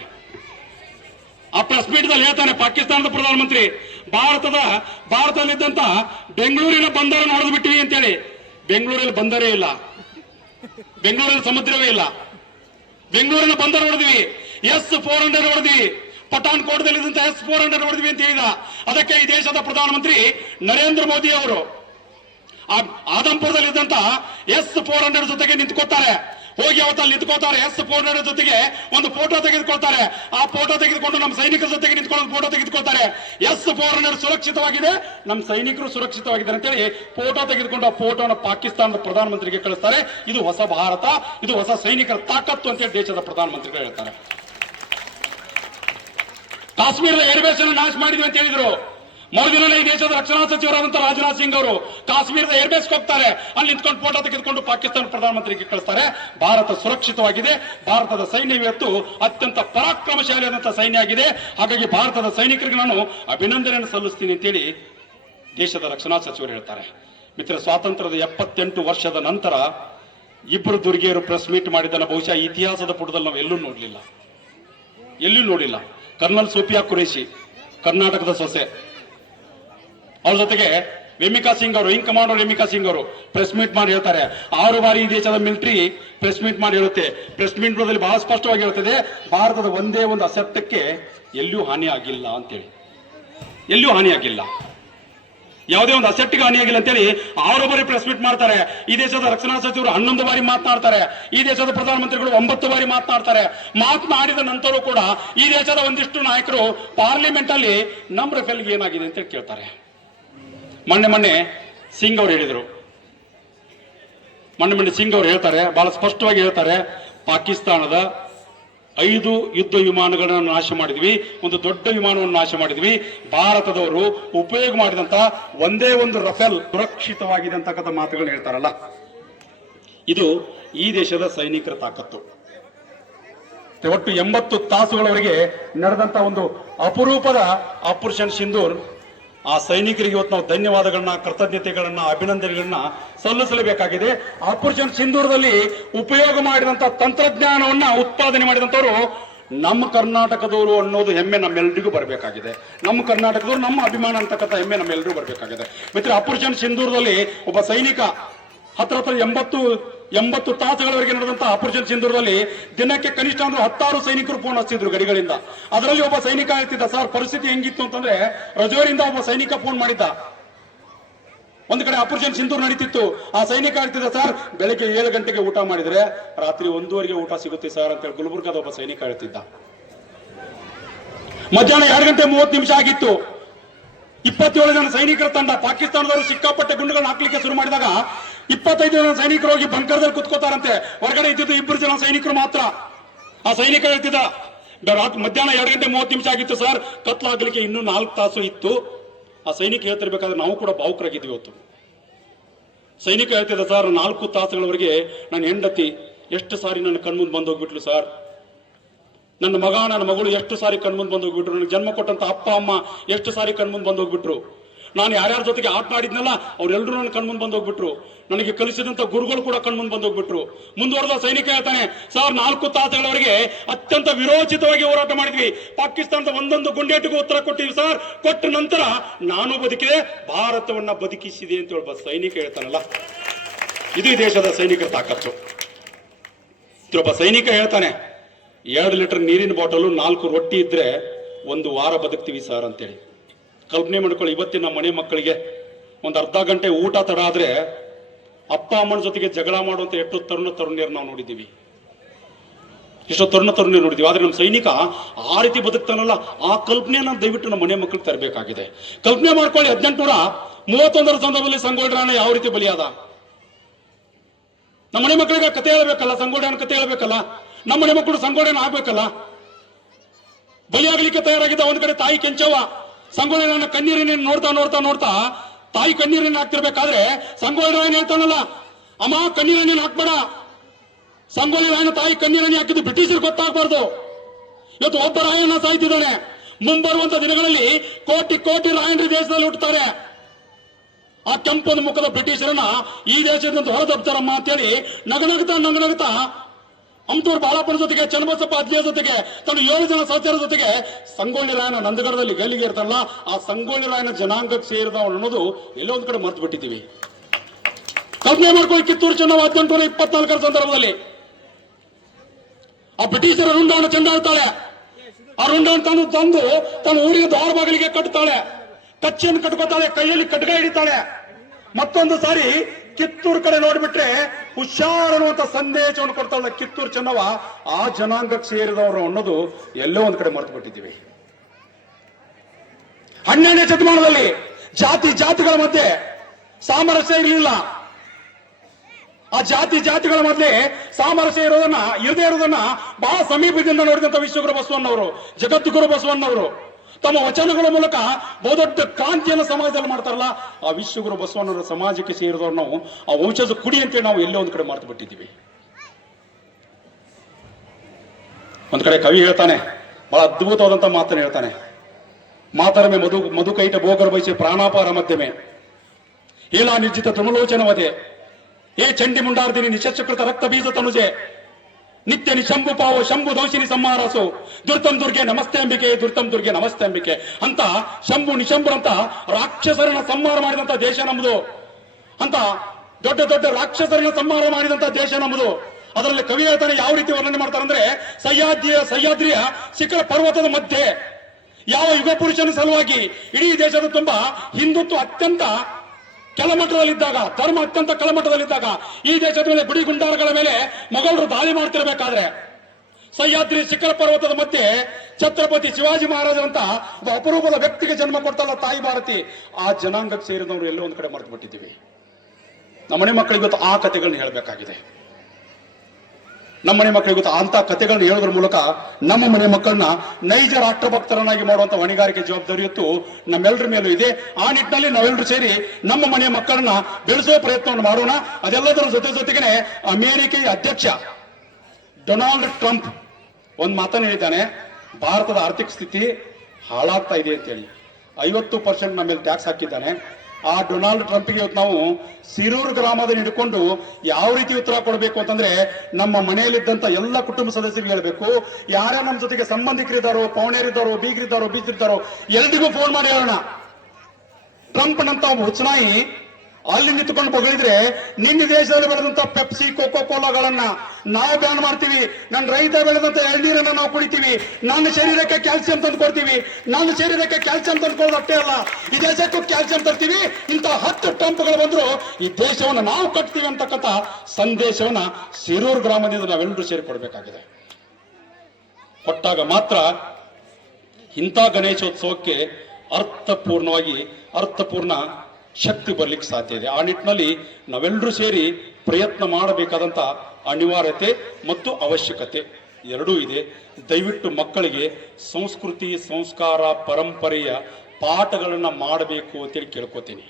ಆ ಪ್ರೆಸ್ ಮೀಟ್ ದಲ್ಲಿ ಹೇಳ್ತಾನೆ ಪಾಕಿಸ್ತಾನದ ಪ್ರಧಾನಮಂತ್ರಿ, ಭಾರತದಲ್ಲಿದ್ದಂತ ಬೆಂಗಳೂರಿನ ಬಂದರನ್ನು ಹೊಡೆದು ಬಿಟ್ಟಿವಿ ಅಂತೇಳಿ. ಬೆಂಗಳೂರಲ್ಲಿ ಬಂದರೇ ಇಲ್ಲ, ಬೆಂಗಳೂರಲ್ಲಿ ಸಮುದ್ರವೇ ಇಲ್ಲ, ಬೆಂಗಳೂರಿನ ಬಂದರ ಹೊಡೆದ್ವಿ, S-400 ಹೊಡೆದ್ವಿ, ಪಠಾನ್ಕೋಟ್ದಲ್ಲಿದ್ದಂತ S-400 ಹೊಡೆದ್ವಿ ಅಂತ ಹೇಳಿದ. ಅದಕ್ಕೆ ಈ ದೇಶದ ಪ್ರಧಾನಮಂತ್ರಿ ನರೇಂದ್ರ ಮೋದಿ ಅವರು ಆದಂಪುರದಲ್ಲಿದ್ದಂತ S-400 ಜೊತೆಗೆ ನಿಂತ್ಕೋತಾರೆ. ಹೋಗಿ ಅವತ್ತಲ್ಲಿ ನಿಂತ್ಕೋತಾರೆ, S-400 ಜೊತೆಗೆ ಒಂದು ಫೋಟೋ ತೆಗೆದುಕೊಳ್ತಾರೆ. ಆ ಫೋಟೋ ತೆಗೆದುಕೊಂಡು ನಮ್ಮ ಸೈನಿಕರ ಜೊತೆಗೆ ನಿಂತ್ಕೊಂಡು ಫೋಟೋ ತೆಗೆದುಕೊಳ್ತಾರೆ. S-400 ಸುರಕ್ಷಿತವಾಗಿದೆ, ನಮ್ಮ ಸೈನಿಕರು ಸುರಕ್ಷಿತವಾಗಿದ್ದಾರೆ ಅಂತೇಳಿ ಫೋಟೋ ತೆಗೆದುಕೊಂಡು ಆ ಫೋಟೋನ ಪಾಕಿಸ್ತಾನದ ಪ್ರಧಾನಮಂತ್ರಿಗೆ ಕಳಿಸ್ತಾರೆ. ಇದು ಹೊಸ ಭಾರತ, ಇದು ಹೊಸ ಸೈನಿಕರ ತಾಕತ್ತು ಅಂತೇಳಿ ದೇಶದ ಪ್ರಧಾನಮಂತ್ರಿಗಳು ಹೇಳ್ತಾರೆ. ಕಾಶ್ಮೀರದ ಏರ್ಬೇಸ್ ಅನ್ನು ನಾಶ ಮಾಡಿದ್ವಿ ಅಂತ ಹೇಳಿದ್ರು. ಮರುದಿನ ಈ ದೇಶದ ರಕ್ಷಣಾ ಸಚಿವರಾದಂತಹ ರಾಜನಾಥ್ ಸಿಂಗ್ ಅವರು ಕಾಶ್ಮೀರದ ಏರ್ಬೇಸ್ಗೆ ಹೋಗ್ತಾರೆ, ಅಲ್ಲಿ ನಿಂತ್ಕೊಂಡು ಫೋಟೋ ತೆಗೆದುಕೊಂಡು ಪಾಕಿಸ್ತಾನ ಪ್ರಧಾನಮಂತ್ರಿಗೆ ಕಳಿಸ್ತಾರೆ. ಭಾರತ ಸುರಕ್ಷಿತವಾಗಿದೆ, ಭಾರತದ ಸೈನ್ಯ ಇವತ್ತು ಅತ್ಯಂತ ಪರಾಕ್ರಮಶಾಲಿಯಾದಂತಹ ಸೈನ್ಯ ಆಗಿದೆ. ಹಾಗಾಗಿ ಭಾರತದ ಸೈನಿಕರಿಗೆ ನಾನು ಅಭಿನಂದನೆಯನ್ನು ಸಲ್ಲಿಸ್ತೀನಿ ಅಂತೇಳಿ ದೇಶದ ರಕ್ಷಣಾ ಸಚಿವರು ಹೇಳ್ತಾರೆ. ಮಿತ್ರ, ಸ್ವಾತಂತ್ರ್ಯದ 78 ವರ್ಷದ ನಂತರ ಇಬ್ಬರು ದುರ್ಗೆಯರು ಪ್ರೆಸ್ ಮೀಟ್ ಮಾಡಿದ್ದನ್ನ ಬಹುಶಃ ಇತಿಹಾಸದ ಪುಟದಲ್ಲಿ ನಾವು ಎಲ್ಲೂ ನೋಡಲಿಲ್ಲ. ಕರ್ನಲ್ ಸೋಫಿಯಾ ಕುರೇಶಿ, ಕರ್ನಾಟಕದ ಸೊಸೆ. ಅವ್ರ ಜೊತೆಗೆ ವೆಮಿಕಾ ಸಿಂಗ್ ಅವರು, ವಿಂಗ್ ಕಮಾಂಡರ್ ವೆಮಿಕಾ ಸಿಂಗ್ ಅವರು ಪ್ರೆಸ್ ಮೀಟ್ ಮಾಡಿ ಹೇಳ್ತಾರೆ. 6 ಬಾರಿ ಈ ದೇಶದ ಮಿಲಿಟರಿ ಪ್ರೆಸ್ ಮೀಟ್ ಮಾಡಿ ಹೇಳುತ್ತೆ. ಪ್ರೆಸ್ ಮೀಟ್ ನಲ್ಲಿ ಬಹಳ ಸ್ಪಷ್ಟವಾಗಿ ಹೇಳ್ತದೆ, ಭಾರತದ ಒಂದೇ ಒಂದು ಅಸೆಟ್ಗೆ ಎಲ್ಲೂ ಹಾನಿ ಆಗಿಲ್ಲ ಅಂತೇಳಿ. ಎಲ್ಲೂ ಹಾನಿ ಆಗಿಲ್ಲ, ಯಾವುದೇ ಒಂದು ಅಸೆಟ್ಗೆ ಹಾನಿಯಾಗಿಲ್ಲ ಅಂತೇಳಿ 6 ಬಾರಿ ಪ್ರೆಸ್ ಮೀಟ್ ಮಾಡ್ತಾರೆ. ಈ ದೇಶದ ರಕ್ಷಣಾ ಸಚಿವರು 11 ಬಾರಿ ಮಾತನಾಡ್ತಾರೆ. ಈ ದೇಶದ ಪ್ರಧಾನಮಂತ್ರಿಗಳು 9 ಬಾರಿ ಮಾತನಾಡ್ತಾರೆ. ಮಾತನಾಡಿದ ನಂತರ ಕೂಡ ಈ ದೇಶದ ಒಂದಿಷ್ಟು ನಾಯಕರು ಪಾರ್ಲಿಮೆಂಟ್ ಅಲ್ಲಿ ನಮ್ಮ ರಫೇಲ್ಗೆ ಏನಾಗಿದೆ ಅಂತ ಕೇಳ್ತಾರೆ. ಮೊನ್ನೆ ಸಿಂಗ್ ಅವರು ಹೇಳಿದರು, ಮೊನ್ನೆ ಸಿಂಗ್ ಅವರು ಹೇಳ್ತಾರೆ, ಬಹಳ ಸ್ಪಷ್ಟವಾಗಿ ಹೇಳ್ತಾರೆ, ಪಾಕಿಸ್ತಾನದ 5 ಯುದ್ಧ ವಿಮಾನಗಳನ್ನು ನಾಶ ಮಾಡಿದ್ವಿ, ಒಂದು ದೊಡ್ಡ ವಿಮಾನವನ್ನು ನಾಶ ಮಾಡಿದ್ವಿ. ಭಾರತದವರು ಉಪಯೋಗ ಮಾಡಿದಂತ ಒಂದೇ ಒಂದು ರಫೇಲ್ ಸುರಕ್ಷಿತವಾಗಿದೆ ಅಂತಕ್ಕಂಥ ಮಾತುಗಳನ್ನ ಹೇಳ್ತಾರಲ್ಲ, ಇದು ಈ ದೇಶದ ಸೈನಿಕರ ತಾಕತ್ತು. ಒಟ್ಟು 80 ತಾಸುಗಳವರೆಗೆ ನಡೆದಂತ ಒಂದು ಅಪರೂಪದ ಆಪರೇಷನ್ ಸಿಂಧೂರ್. ಆ ಸೈನಿಕರಿಗೆ ಇವತ್ತು ನಾವು ಧನ್ಯವಾದಗಳನ್ನ, ಕೃತಜ್ಞತೆಗಳನ್ನ, ಅಭಿನಂದನೆಗಳನ್ನ ಸಲ್ಲಿಸಲೇಬೇಕಾಗಿದೆ. ಆಪರೇಷನ್ ಸಿಂಧೂರದಲ್ಲಿ ಉಪಯೋಗ ಮಾಡಿದಂತ ತಂತ್ರಜ್ಞಾನವನ್ನ ಉತ್ಪಾದನೆ ಮಾಡಿದಂತವರು ನಮ್ಮ ಕರ್ನಾಟಕದವರು ಅನ್ನೋದು ಹೆಮ್ಮೆ ನಮ್ಮೆಲ್ಲರಿಗೂ ಬರಬೇಕಾಗಿದೆ. ನಮ್ಮ ಕರ್ನಾಟಕದವರು, ನಮ್ಮ ಅಭಿಮಾನ ಅಂತಕ್ಕಂಥ ಹೆಮ್ಮೆ ನಮ್ಮೆಲ್ಲರಿಗೂ ಬರಬೇಕಾಗಿದೆ. ಮಿತ್ರ, ಆಪರೇಷನ್ ಸಿಂಧೂರದಲ್ಲಿ ಒಬ್ಬ ಸೈನಿಕ ಹತ್ರ 80 ತಾಸುಗಳವರೆಗೆ ನಡೆದಂತ ಆಪರೇಷನ್ ಸಿಂಧೂರದಲ್ಲಿ ದಿನಕ್ಕೆ ಕನಿಷ್ಠ ಅಂದ್ರೆ 16 ಸೈನಿಕರು ಫೋನ್ ಹಚ್ಚಿದ್ರು ಗಡಿಗಳಿಂದ. ಅದರಲ್ಲಿ ಒಬ್ಬ ಸೈನಿಕ ಹೇಳ್ತಿದ್ದ, ಸರ್ ಪರಿಸ್ಥಿತಿ ಹೆಂಗಿತ್ತು ಅಂತಂದ್ರೆ, ರಜೋರಿಯಿಂದ ಒಬ್ಬ ಸೈನಿಕ ಫೋನ್ ಮಾಡಿದ್ದ. ಒಂದ್ ಕಡೆ ಆಪರೇಷನ್ ಸಿಂಧೂರ್ ನಡೀತಿತ್ತು. ಆ ಸೈನಿಕ ಹೇಳ್ತಿದ್ದ, ಸರ್ ಬೆಳಗ್ಗೆ 7 ಗಂಟೆಗೆ ಊಟ ಮಾಡಿದ್ರೆ ರಾತ್ರಿ 1:15ಗೆ ಊಟ ಸಿಗುತ್ತೆ ಸರ್ ಅಂತೇಳಿ ಗುಲ್ಬರ್ಗಾದ ಒಬ್ಬ ಸೈನಿಕ ಹೇಳ್ತಿದ್ದ. ಮಧ್ಯಾಹ್ನ 2:30 ಆಗಿತ್ತು. 27 ಜನ ಸೈನಿಕರ ತಂಡ, ಪಾಕಿಸ್ತಾನದವರು ಸಿಕ್ಕಾಪಟ್ಟೆ ಗುಂಡುಗಳನ್ನ ಹಾಕ್ಲಿಕ್ಕೆ ಶುರು ಮಾಡಿದಾಗ 25 ಜನ ಸೈನಿಕರು ಹೋಗಿ ಬಂಕರ್ದಲ್ಲಿ ಕುತ್ಕೋತಾರಂತೆ. ಹೊರಗಡೆ ಇದ್ದಿದ್ದು 2 ಜನ ಸೈನಿಕರು ಮಾತ್ರ. ಆ ಸೈನಿಕ ಹೇಳ್ತಿದ್ದ, ಮಧ್ಯಾಹ್ನ 2:30 ಆಗಿತ್ತು ಸರ್, ಕತ್ಲಾಗ್ಲಿಕ್ಕೆ ಇನ್ನೂ 4 ತಾಸು ಇತ್ತು. ಆ ಸೈನಿಕ ಹೇಳ್ತಿರ್ಬೇಕಾದ್ರೆ ನಾವು ಕೂಡ ಭಾವುಕರಾಗಿದ್ವಿ ಇವತ್ತು. ಸೈನಿಕ ಹೇಳ್ತಿದ್ದ, ಸರ್ 4 ತಾಸುಗಳವರೆಗೆ ನನ್ನ ಹೆಂಡತಿ ಎಷ್ಟು ಸಾರಿ ನನ್ನ ಕಣ್ಮುಂದ್ ಬಂದು ಹೋಗ್ಬಿಟ್ಲು ಸರ್, ನನ್ನ ಮಗ ನನ್ನ ಮಗಳು ಎಷ್ಟು ಸಾರಿ ಕಣ್ಮುಂದ್ ಬಂದು ಹೋಗ್ಬಿಟ್ರು, ನನಗೆ ಜನ್ಮ ಕೊಟ್ಟಂತ ಅಪ್ಪ ಅಮ್ಮ ಎಷ್ಟು ಸಾರಿ ಕಣ್ಮುಂದ್ ಬಂದು ಹೋಗ್ಬಿಟ್ರು, ನಾನು ಯಾರ್ಯಾರ ಜೊತೆಗೆ ಆಟ ಆಡಿದ್ನಲ್ಲ ಅವರೆಲ್ಲರೂ ನನ್ನ ಕಣ್ಮುಂದ್ ಬಂದು ಹೋಗ್ಬಿಟ್ರು, ನನಗೆ ಕಲಿಸಿದಂತ ಗುರುಗಳು ಕೂಡ ಕಣ್ಮುಂದ್ ಬಂದು ಹೋಗ್ಬಿಟ್ರು. ಮುಂದುವರೆದ ಸೈನಿಕ ಹೇಳ್ತಾನೆ, ಸರ್ 4 ತಾಸುಗಳವರೆಗೆ ಅತ್ಯಂತ ವಿರೋಚಿತವಾಗಿ ಹೋರಾಟ ಮಾಡಿದ್ವಿ, ಪಾಕಿಸ್ತಾನದ ಒಂದೊಂದು ಗುಂಡೇಟಿಗೂ ಉತ್ತರ ಕೊಟ್ಟಿದ್ವಿ ಸರ್, ಕೊಟ್ಟ ನಂತರ ನಾನು ಬದುಕಿದೆ, ಭಾರತವನ್ನ ಬದುಕಿಸಿದೆ ಅಂತ ಒಬ್ಬ ಸೈನಿಕ ಹೇಳ್ತಾನಲ್ಲ, ಇದು ಈ ದೇಶದ ಸೈನಿಕರ ತಾಕತ್ತು. ಒಬ್ಬ ಸೈನಿಕ ಹೇಳ್ತಾನೆ, 2 ಲೀಟರ್ ನೀರಿನ ಬಾಟಲು 4 ರೊಟ್ಟಿ ಇದ್ರೆ 1 ವಾರ ಬದುಕ್ತೀವಿ ಸರ್ ಅಂತೇಳಿ. ಕಲ್ಪನೆ ಮಾಡ್ಕೊಳ್ಳಿ, ಇವತ್ತಿನ ನಮ್ಮ ಮನೆ ಮಕ್ಕಳಿಗೆ ಒಂದು ಅರ್ಧ ಗಂಟೆ ಊಟ ತಡ ಆದ್ರೆ ಅಪ್ಪ ಅಮ್ಮನ ಜೊತೆಗೆ ಜಗಳ ಮಾಡುವಂತ ಎಷ್ಟು ತರುಣಿಯರು ನಾವು ನೋಡಿದ್ದೀವಿ, ಎಷ್ಟೋ ತರುಣಿಯರು ನೋಡಿದೀವಿ. ಆದ್ರೆ ನಮ್ಮ ಸೈನಿಕ ಆ ರೀತಿ ಬದುಕ್ತಾನಲ್ಲ, ಆ ಕಲ್ಪನೆಯನ್ನ ದಯವಿಟ್ಟು ನಮ್ಮ ಮನೆ ಮಕ್ಕಳಿಗೆ ತರಬೇಕಾಗಿದೆ. ಕಲ್ಪನೆ ಮಾಡ್ಕೊಳ್ಳಿ, 1831 ಸಂದರ್ಭದಲ್ಲಿ ಸಂಗೊಳ್ಳಿ ರಾಯಣ್ಣ ಯಾವ ರೀತಿ ಬಲಿಯಾದ. ನಮ್ಮ ಮನೆ ಮಕ್ಕಳಿಗೆ ಕತೆ ಹೇಳ್ಬೇಕಲ್ಲ, ಸಂಗೊಳ್ಳಿ ಕತೆ ಹೇಳ್ಬೇಕಲ್ಲ, ನಮ್ಮ ಮನೆ ಮಕ್ಕಳು ಸಂಗೊಳ್ಳಿ ಆಗ್ಬೇಕಲ್ಲ. ಬಲಿಯಾಗಲಿಕ್ಕೆ ತಯಾರಾಗಿದ್ದ ಒಂದ್ ಕಡೆ ತಾಯಿ ಕೆಂಚವ್ವ, ಸಂಗೊಳ್ಳಿ ರಾಯಣ್ಣ ಕಣ್ಣೀರಿನ ನೋಡ್ತಾ ತಾಯಿ ಕಣ್ಣೀರನ್ನ ಹಾಕ್ತಿರ್ಬೇಕಾದ್ರೆ ಸಂಗೊಳ್ಳಿ ರಾಯಣ್ಣ ಹೇಳ್ತಾನಲ್ಲ, ಅಮ್ಮ ಕಣ್ಣೀರನ್ನ ಹಾಕ್ಬೇಡ. ಸಂಗೊಳ್ಳಿ ರಾಯಣ್ಣ ತಾಯಿ ಕಣ್ಣೀರನ್ನ ಹಾಕಿದ್ದು ಬ್ರಿಟಿಷರು ಗೊತ್ತಾಗಬಾರ್ದು. ಇವತ್ತು ಒಬ್ಬ ರಾಯಣ್ಣ ಸಾಯ್ತಿದ್ದಾನೆ. ಮುಂಬರುವಂತ ದಿನಗಳಲ್ಲಿ ಕೋಟಿ ರಾಯಣ್ಣ ದೇಶದಲ್ಲಿ ಹುಟ್ಟುತ್ತಾರೆ. ಆ ಕೆಂಪದ ಮುಖದ ಬ್ರಿಟಿಷರನ್ನ ಈ ದೇಶದಿಂದ ಹೊರದಬ್ತಾರಮ್ಮ ಅಂತೇಳಿ ನಗನಗುತ್ತಾ ಅಮ್ತೂರ್ ಬಾಳಪ್ಪನ ಜೊತೆಗೆ, ಚನ್ನಬಸಪ್ಪ ಅಜ್ಜಿಯ ಜೊತೆಗೆ, ತನ್ನ 7 ಜನ ಸಹಚರ ಜೊತೆಗೆ ಸಂಗೊಳ್ಳಿ ರಾಯನ ನಂದಗಡದಲ್ಲಿ ಗಲ್ಲಿಗೆ ಇರ್ತಾರಲ್ಲ, ಆ ಸಂಗೊಳ್ಳಿ ರಾಯನ ಜನಾಂಗಕ್ಕೆ ಸೇರಿದವನು ಅನ್ನೋದು ಎಲ್ಲೋ ಒಂದ್ ಕಡೆ ಮರ್ತು ಬಿಟ್ಟಿದ್ದೀವಿ. ಕಲ್ಪನೆ ಮಾಡ್ಕೊಳ್ಳಿ, ಕಿತ್ತೂರು ಚೆನ್ನಮ್ಮ 1824 ಸಂದರ್ಭದಲ್ಲಿ ಆ ಬ್ರಿಟಿಷರ ರುಂಡವನ್ನು ಚೆಂಡಾಡ್ತಾಳೆ. ಆ ರುಂಡವನ್ನು ತಂದು ತನ್ನ ಊರಿನ ದ್ವಾರ ಬಾಗಿಲಿಗೆ ಕಟ್ಟುತ್ತಾಳೆ, ಕಚ್ಚಿಯನ್ನು ಕಟ್ಕೋತಾಳೆ, ಕೈಯಲ್ಲಿ ಕಡ್ಗ ಹಿಡಿತಾಳೆ. ಮತ್ತೊಂದು ಸಾರಿ ಕಿತ್ತೂರು ಕಡೆ ನೋಡ್ಬಿಟ್ರೆ ಹುಷಾರ್ ಅನ್ನುವಂತ ಸಂದೇಶವನ್ನು ಕೊಡ್ತಾಳೆ ಕಿತ್ತೂರು ಚೆನ್ನವ. ಆ ಜನಾಂಗಕ್ಕೆ ಸೇರಿದವರು ಅನ್ನೋದು ಎಲ್ಲೋ ಒಂದ್ ಕಡೆ ಮರೆತು ಬಿಟ್ಟಿದ್ದೀವಿ. 12ನೇ ಶತಮಾನದಲ್ಲಿ ಜಾತಿಗಳ ಮಧ್ಯೆ ಸಾಮರಸ್ಯ ಇರಲಿಲ್ಲ. ಆ ಜಾತಿಗಳ ಮಧ್ಯೆ ಸಾಮರಸ್ಯ ಇರದೇ ಇರೋದನ್ನ ಬಹಳ ಸಮೀಪದಿಂದ ನೋಡಿದಂತ ವಿಶ್ವಗುರು ಬಸವಣ್ಣವರು, ಜಗದ್ಗುರು ಬಸವಣ್ಣವರು ತಮ್ಮ ವಚನಗಳ ಮೂಲಕ ಬಹುದೊಡ್ಡ ಕ್ರಾಂತಿಯನ್ನು ಸಮಾಜದಲ್ಲಿ ಮಾಡ್ತಾರಲ್ಲ, ಆ ವಿಶ್ವಗುರು ಬಸವಣ್ಣವರ ಸಮಾಜಕ್ಕೆ ಸೇರಿದವರು ನಾವು ಆ ವಂಶದ ಕುಡಿ ಅಂತೇಳಿ ನಾವು ಎಲ್ಲೋ ಒಂದ್ ಕಡೆ ಮರೆತು ಬಿಟ್ಟಿದ್ದೀವಿ. ಒಂದ್ ಕಡೆ ಕವಿ ಹೇಳ್ತಾನೆ, ಬಹಳ ಅದ್ಭುತವಾದಂತ ಮಾತನ್ನು ಹೇಳ್ತಾನೆ, ಮಾತರಮೆ ಮಧುಕೈಟ ಭೋಗರ ಬಯಸಿ ಪ್ರಾಣಾಪಾರ ಮಧ್ಯಮೆ ಹೇಳಾ ನಿರ್ಜಿತ ತನುಲೋಚನವದೆ ಹೇ ಚಂಡಿ ಮುಂಡಾರ್ದಿನಿ ನಿಶಸ್ಕೃತ ರಕ್ತ ಬೀಜ ತನುಜೆ ನಿತ್ಯ ನಿಶಂಭು ಪಾವು ಶಂಭು ದೌಶಿನಿ ಸಂಹಾರಸು ದುರ್ತಂ ದುರ್ಗೆ ನಮಸ್ತೆ ಅಂಬಿಕೆ ದುರ್ತಂ ದುರ್ಗೆ ನಮಸ್ತೆ ಅಂಬಿಕೆ ಅಂತ ಶಂಭು ನಿಶಂಭುರಂತ ರಾಕ್ಷಸರನ್ನ ಸಂಹಾರ ಮಾಡಿದಂತ ದೇಶ ನಮ್ಮದು. ಅಂತ ದೊಡ್ಡ ದೊಡ್ಡ ರಾಕ್ಷಸರನ್ನ ಸಂಹಾರ ಮಾಡಿದಂತ ದೇಶ ನಮ್ಮದು. ಅದರಲ್ಲಿ ಕವಿ ಹೇಳ್ತಾನೆ, ಯಾವ ರೀತಿ ವರ್ಣನೆ ಮಾಡ್ತಾರೆ ಅಂದ್ರೆ, ಸಹ್ಯಾದ್ರಿಯ ಶಿಖರ ಪರ್ವತದ ಮಧ್ಯೆ ಯಾವ ಯುಗ ಪುರುಷನ ಸಲುವಾಗಿ ಇಡೀ ದೇಶದ ತುಂಬಾ ಹಿಂದುತ್ವ ಅತ್ಯಂತ ಕೆಳಮಟ್ಟದಲ್ಲಿದ್ದಾಗ, ಧರ್ಮ ಅತ್ಯಂತ ಕೆಳಮಟ್ಟದಲ್ಲಿದ್ದಾಗ, ಈ ದೇಶದ ಮೇಲೆ ಗುಡಿ ಗುಂಡಾರಗಳ ಮೇಲೆ ಮೊಘಲರು ದಾಳಿ ಮಾಡ್ತಿರ್ಬೇಕಾದ್ರೆ ಸಹ್ಯಾದ್ರಿ ಶಿಖರ ಪರ್ವತದ ಮಧ್ಯೆ ಛತ್ರಪತಿ ಶಿವಾಜಿ ಮಹಾರಾಜರಂತ ಒಬ್ಬ ಅಪರೂಪದ ವ್ಯಕ್ತಿಗೆ ಜನ್ಮ ಕೊಡ್ತಲ್ಲ ತಾಯಿ ಭಾರತಿ. ಆ ಜನಾಂಗಕ್ಕೆ ಸೇರಿದವರು ಎಲ್ಲೋ ಒಂದ್ ಕಡೆ ಮರೆತು ಬಿಟ್ಟಿದ್ದೀವಿ. ನಮ್ಮನೆ ಮಕ್ಕಳಿಗೆ ಗೊತ್ತು ಆ ಕಥೆಗಳನ್ನ ಹೇಳಬೇಕಾಗಿದೆ. ನಮ್ಮನೆ ಮಕ್ಕಳಿಗೆ ಗೊತ್ತು ಅಂತ ಕಥೆಗಳನ್ನ ಹೇಳೋದ್ರ ಮೂಲಕ ನಮ್ಮ ಮನೆ ಮಕ್ಕಳನ್ನ ನೈಜ ರಾಷ್ಟ್ರಭಕ್ತರನ್ನಾಗಿ ಮಾಡುವಂತ ಹೊಣೆಗಾರಿಕೆ ಜವಾಬ್ದಾರಿಯತ್ತು ನಮ್ಮೆಲ್ಲರ ಮೇಲೂ ಇದೆ. ಆ ನಿಟ್ಟಿನಲ್ಲಿ ನಾವೆಲ್ಲರೂ ಸೇರಿ ನಮ್ಮ ಮನೆಯ ಮಕ್ಕಳನ್ನ ಬೆಳೆಸುವ ಪ್ರಯತ್ನವನ್ನು ಮಾಡೋಣ. ಅದೆಲ್ಲದರ ಜೊತೆಗೇನೆ ಅಮೆರಿಕೆಯ ಅಧ್ಯಕ್ಷ ಡೊನಾಲ್ಡ್ ಟ್ರಂಪ್ ಒಂದ್ ಮಾತನ್ನು ಹೇಳಿದ್ದಾನೆ, ಭಾರತದ ಆರ್ಥಿಕ ಸ್ಥಿತಿ ಹಾಳಾಗ್ತಾ ಇದೆ ಅಂತೇಳಿ. 50% ನಮ್ಮ ಮೇಲೆ ಟ್ಯಾಕ್ಸ್ ಹಾಕಿದ್ದಾನೆ. ಆ ಡೊನಾಲ್ಡ್ ಟ್ರಂಪ್ಗೆ ಇವತ್ತು ನಾವು ಸಿರೂರು ಗ್ರಾಮದಲ್ಲಿ ಹಿಡ್ಕೊಂಡು ಯಾವ ರೀತಿ ಉತ್ತರ ಕೊಡಬೇಕು ಅಂತಂದ್ರೆ, ನಮ್ಮ ಮನೆಯಲ್ಲಿದ್ದಂತ ಎಲ್ಲ ಕುಟುಂಬ ಸದಸ್ಯರಿಗೆ ಹೇಳ್ಬೇಕು, ಯಾರ್ಯಾರ ನಮ್ಮ ಜೊತೆಗೆ ಸಂಬಂಧಿಕರಿದ್ದಾರೋ, ಪೌಣ್ಯರಿದ್ದಾರೋ, ಬೀಗರಿದ್ದಾರೋ, ಬೀಜರಿದ್ದಾರೋ ಎಲ್ರಿಗೂ ಫೋನ್ ಮಾಡಿ ಹೇಳೋಣ. ಟ್ರಂಪ್ನಂತ ಒಬ್ಬ ಹುಚ್ಚನಾಯಿ ಅಲ್ಲಿ ನಿಂತುಕೊಂಡು ಬಗಳಿದ್ರೆ, ನಿನ್ನ ದೇಶದಲ್ಲಿ ಬೆಳೆದಂತ ಪೆಪ್ಸಿ, ಕೋಕೋ ಕೋಲಾಗಳನ್ನ ನಾವು ಬ್ಯಾನ್ ಮಾಡ್ತೀವಿ, ನನ್ನ ರೈತ ಬೆಳೆದಂತ ಎಳ್ನೀರನ್ನ ನಾವು ಕುಡಿತೀವಿ, ನನ್ನ ಶರೀರಕ್ಕೆ ಕ್ಯಾಲ್ಸಿಯಂ ತಂದು ಕೊಡ್ತೀವಿ, ನನ್ನ ಶರೀರಕ್ಕೆ ಕ್ಯಾಲ್ಸಿಯಂ ತಂದುಕೊಳ್ಳೋದು ಅಷ್ಟೇ ಅಲ್ಲ, ಈ ದೇಶಕ್ಕೂ ಕ್ಯಾಲ್ಸಿಯಂ ತರ್ತೀವಿ, ಇಂಥ 10 ಟ್ರಂಪ್ಗಳು ಬಂದ್ರು ಈ ದೇಶವನ್ನು ನಾವು ಕಟ್ತೀವಿ ಅಂತಕ್ಕಂಥ ಸಂದೇಶವನ್ನ ಸಿರೂರು ಗ್ರಾಮದಿಂದ ನಾವೆಲ್ಲರೂ ಸೇರಿಕೊಡ್ಬೇಕಾಗಿದೆ. ಕೊಟ್ಟಾಗ ಮಾತ್ರ ಇಂಥ ಗಣೇಶೋತ್ಸವಕ್ಕೆ ಅರ್ಥಪೂರ್ಣ ಶಕ್ತಿ ಬರ್ಲಿಕ್ಕೆ ಸಾಧ್ಯ ಇದೆ. ಆ ನಿಟ್ಟಿನಲ್ಲಿ ನಾವೆಲ್ಲರೂ ಸೇರಿ ಪ್ರಯತ್ನ ಮಾಡಬೇಕಾದಂತ ಅನಿವಾರ್ಯತೆ ಮತ್ತು ಅವಶ್ಯಕತೆ ಎರಡೂ ಇದೆ. ದಯವಿಟ್ಟು ಮಕ್ಕಳಿಗೆ ಸಂಸ್ಕೃತಿ, ಸಂಸ್ಕಾರ, ಪರಂಪರೆಯ ಪಾಠಗಳನ್ನ ಮಾಡಬೇಕು ಅಂತೇಳಿ ಕೇಳ್ಕೊತೀನಿ.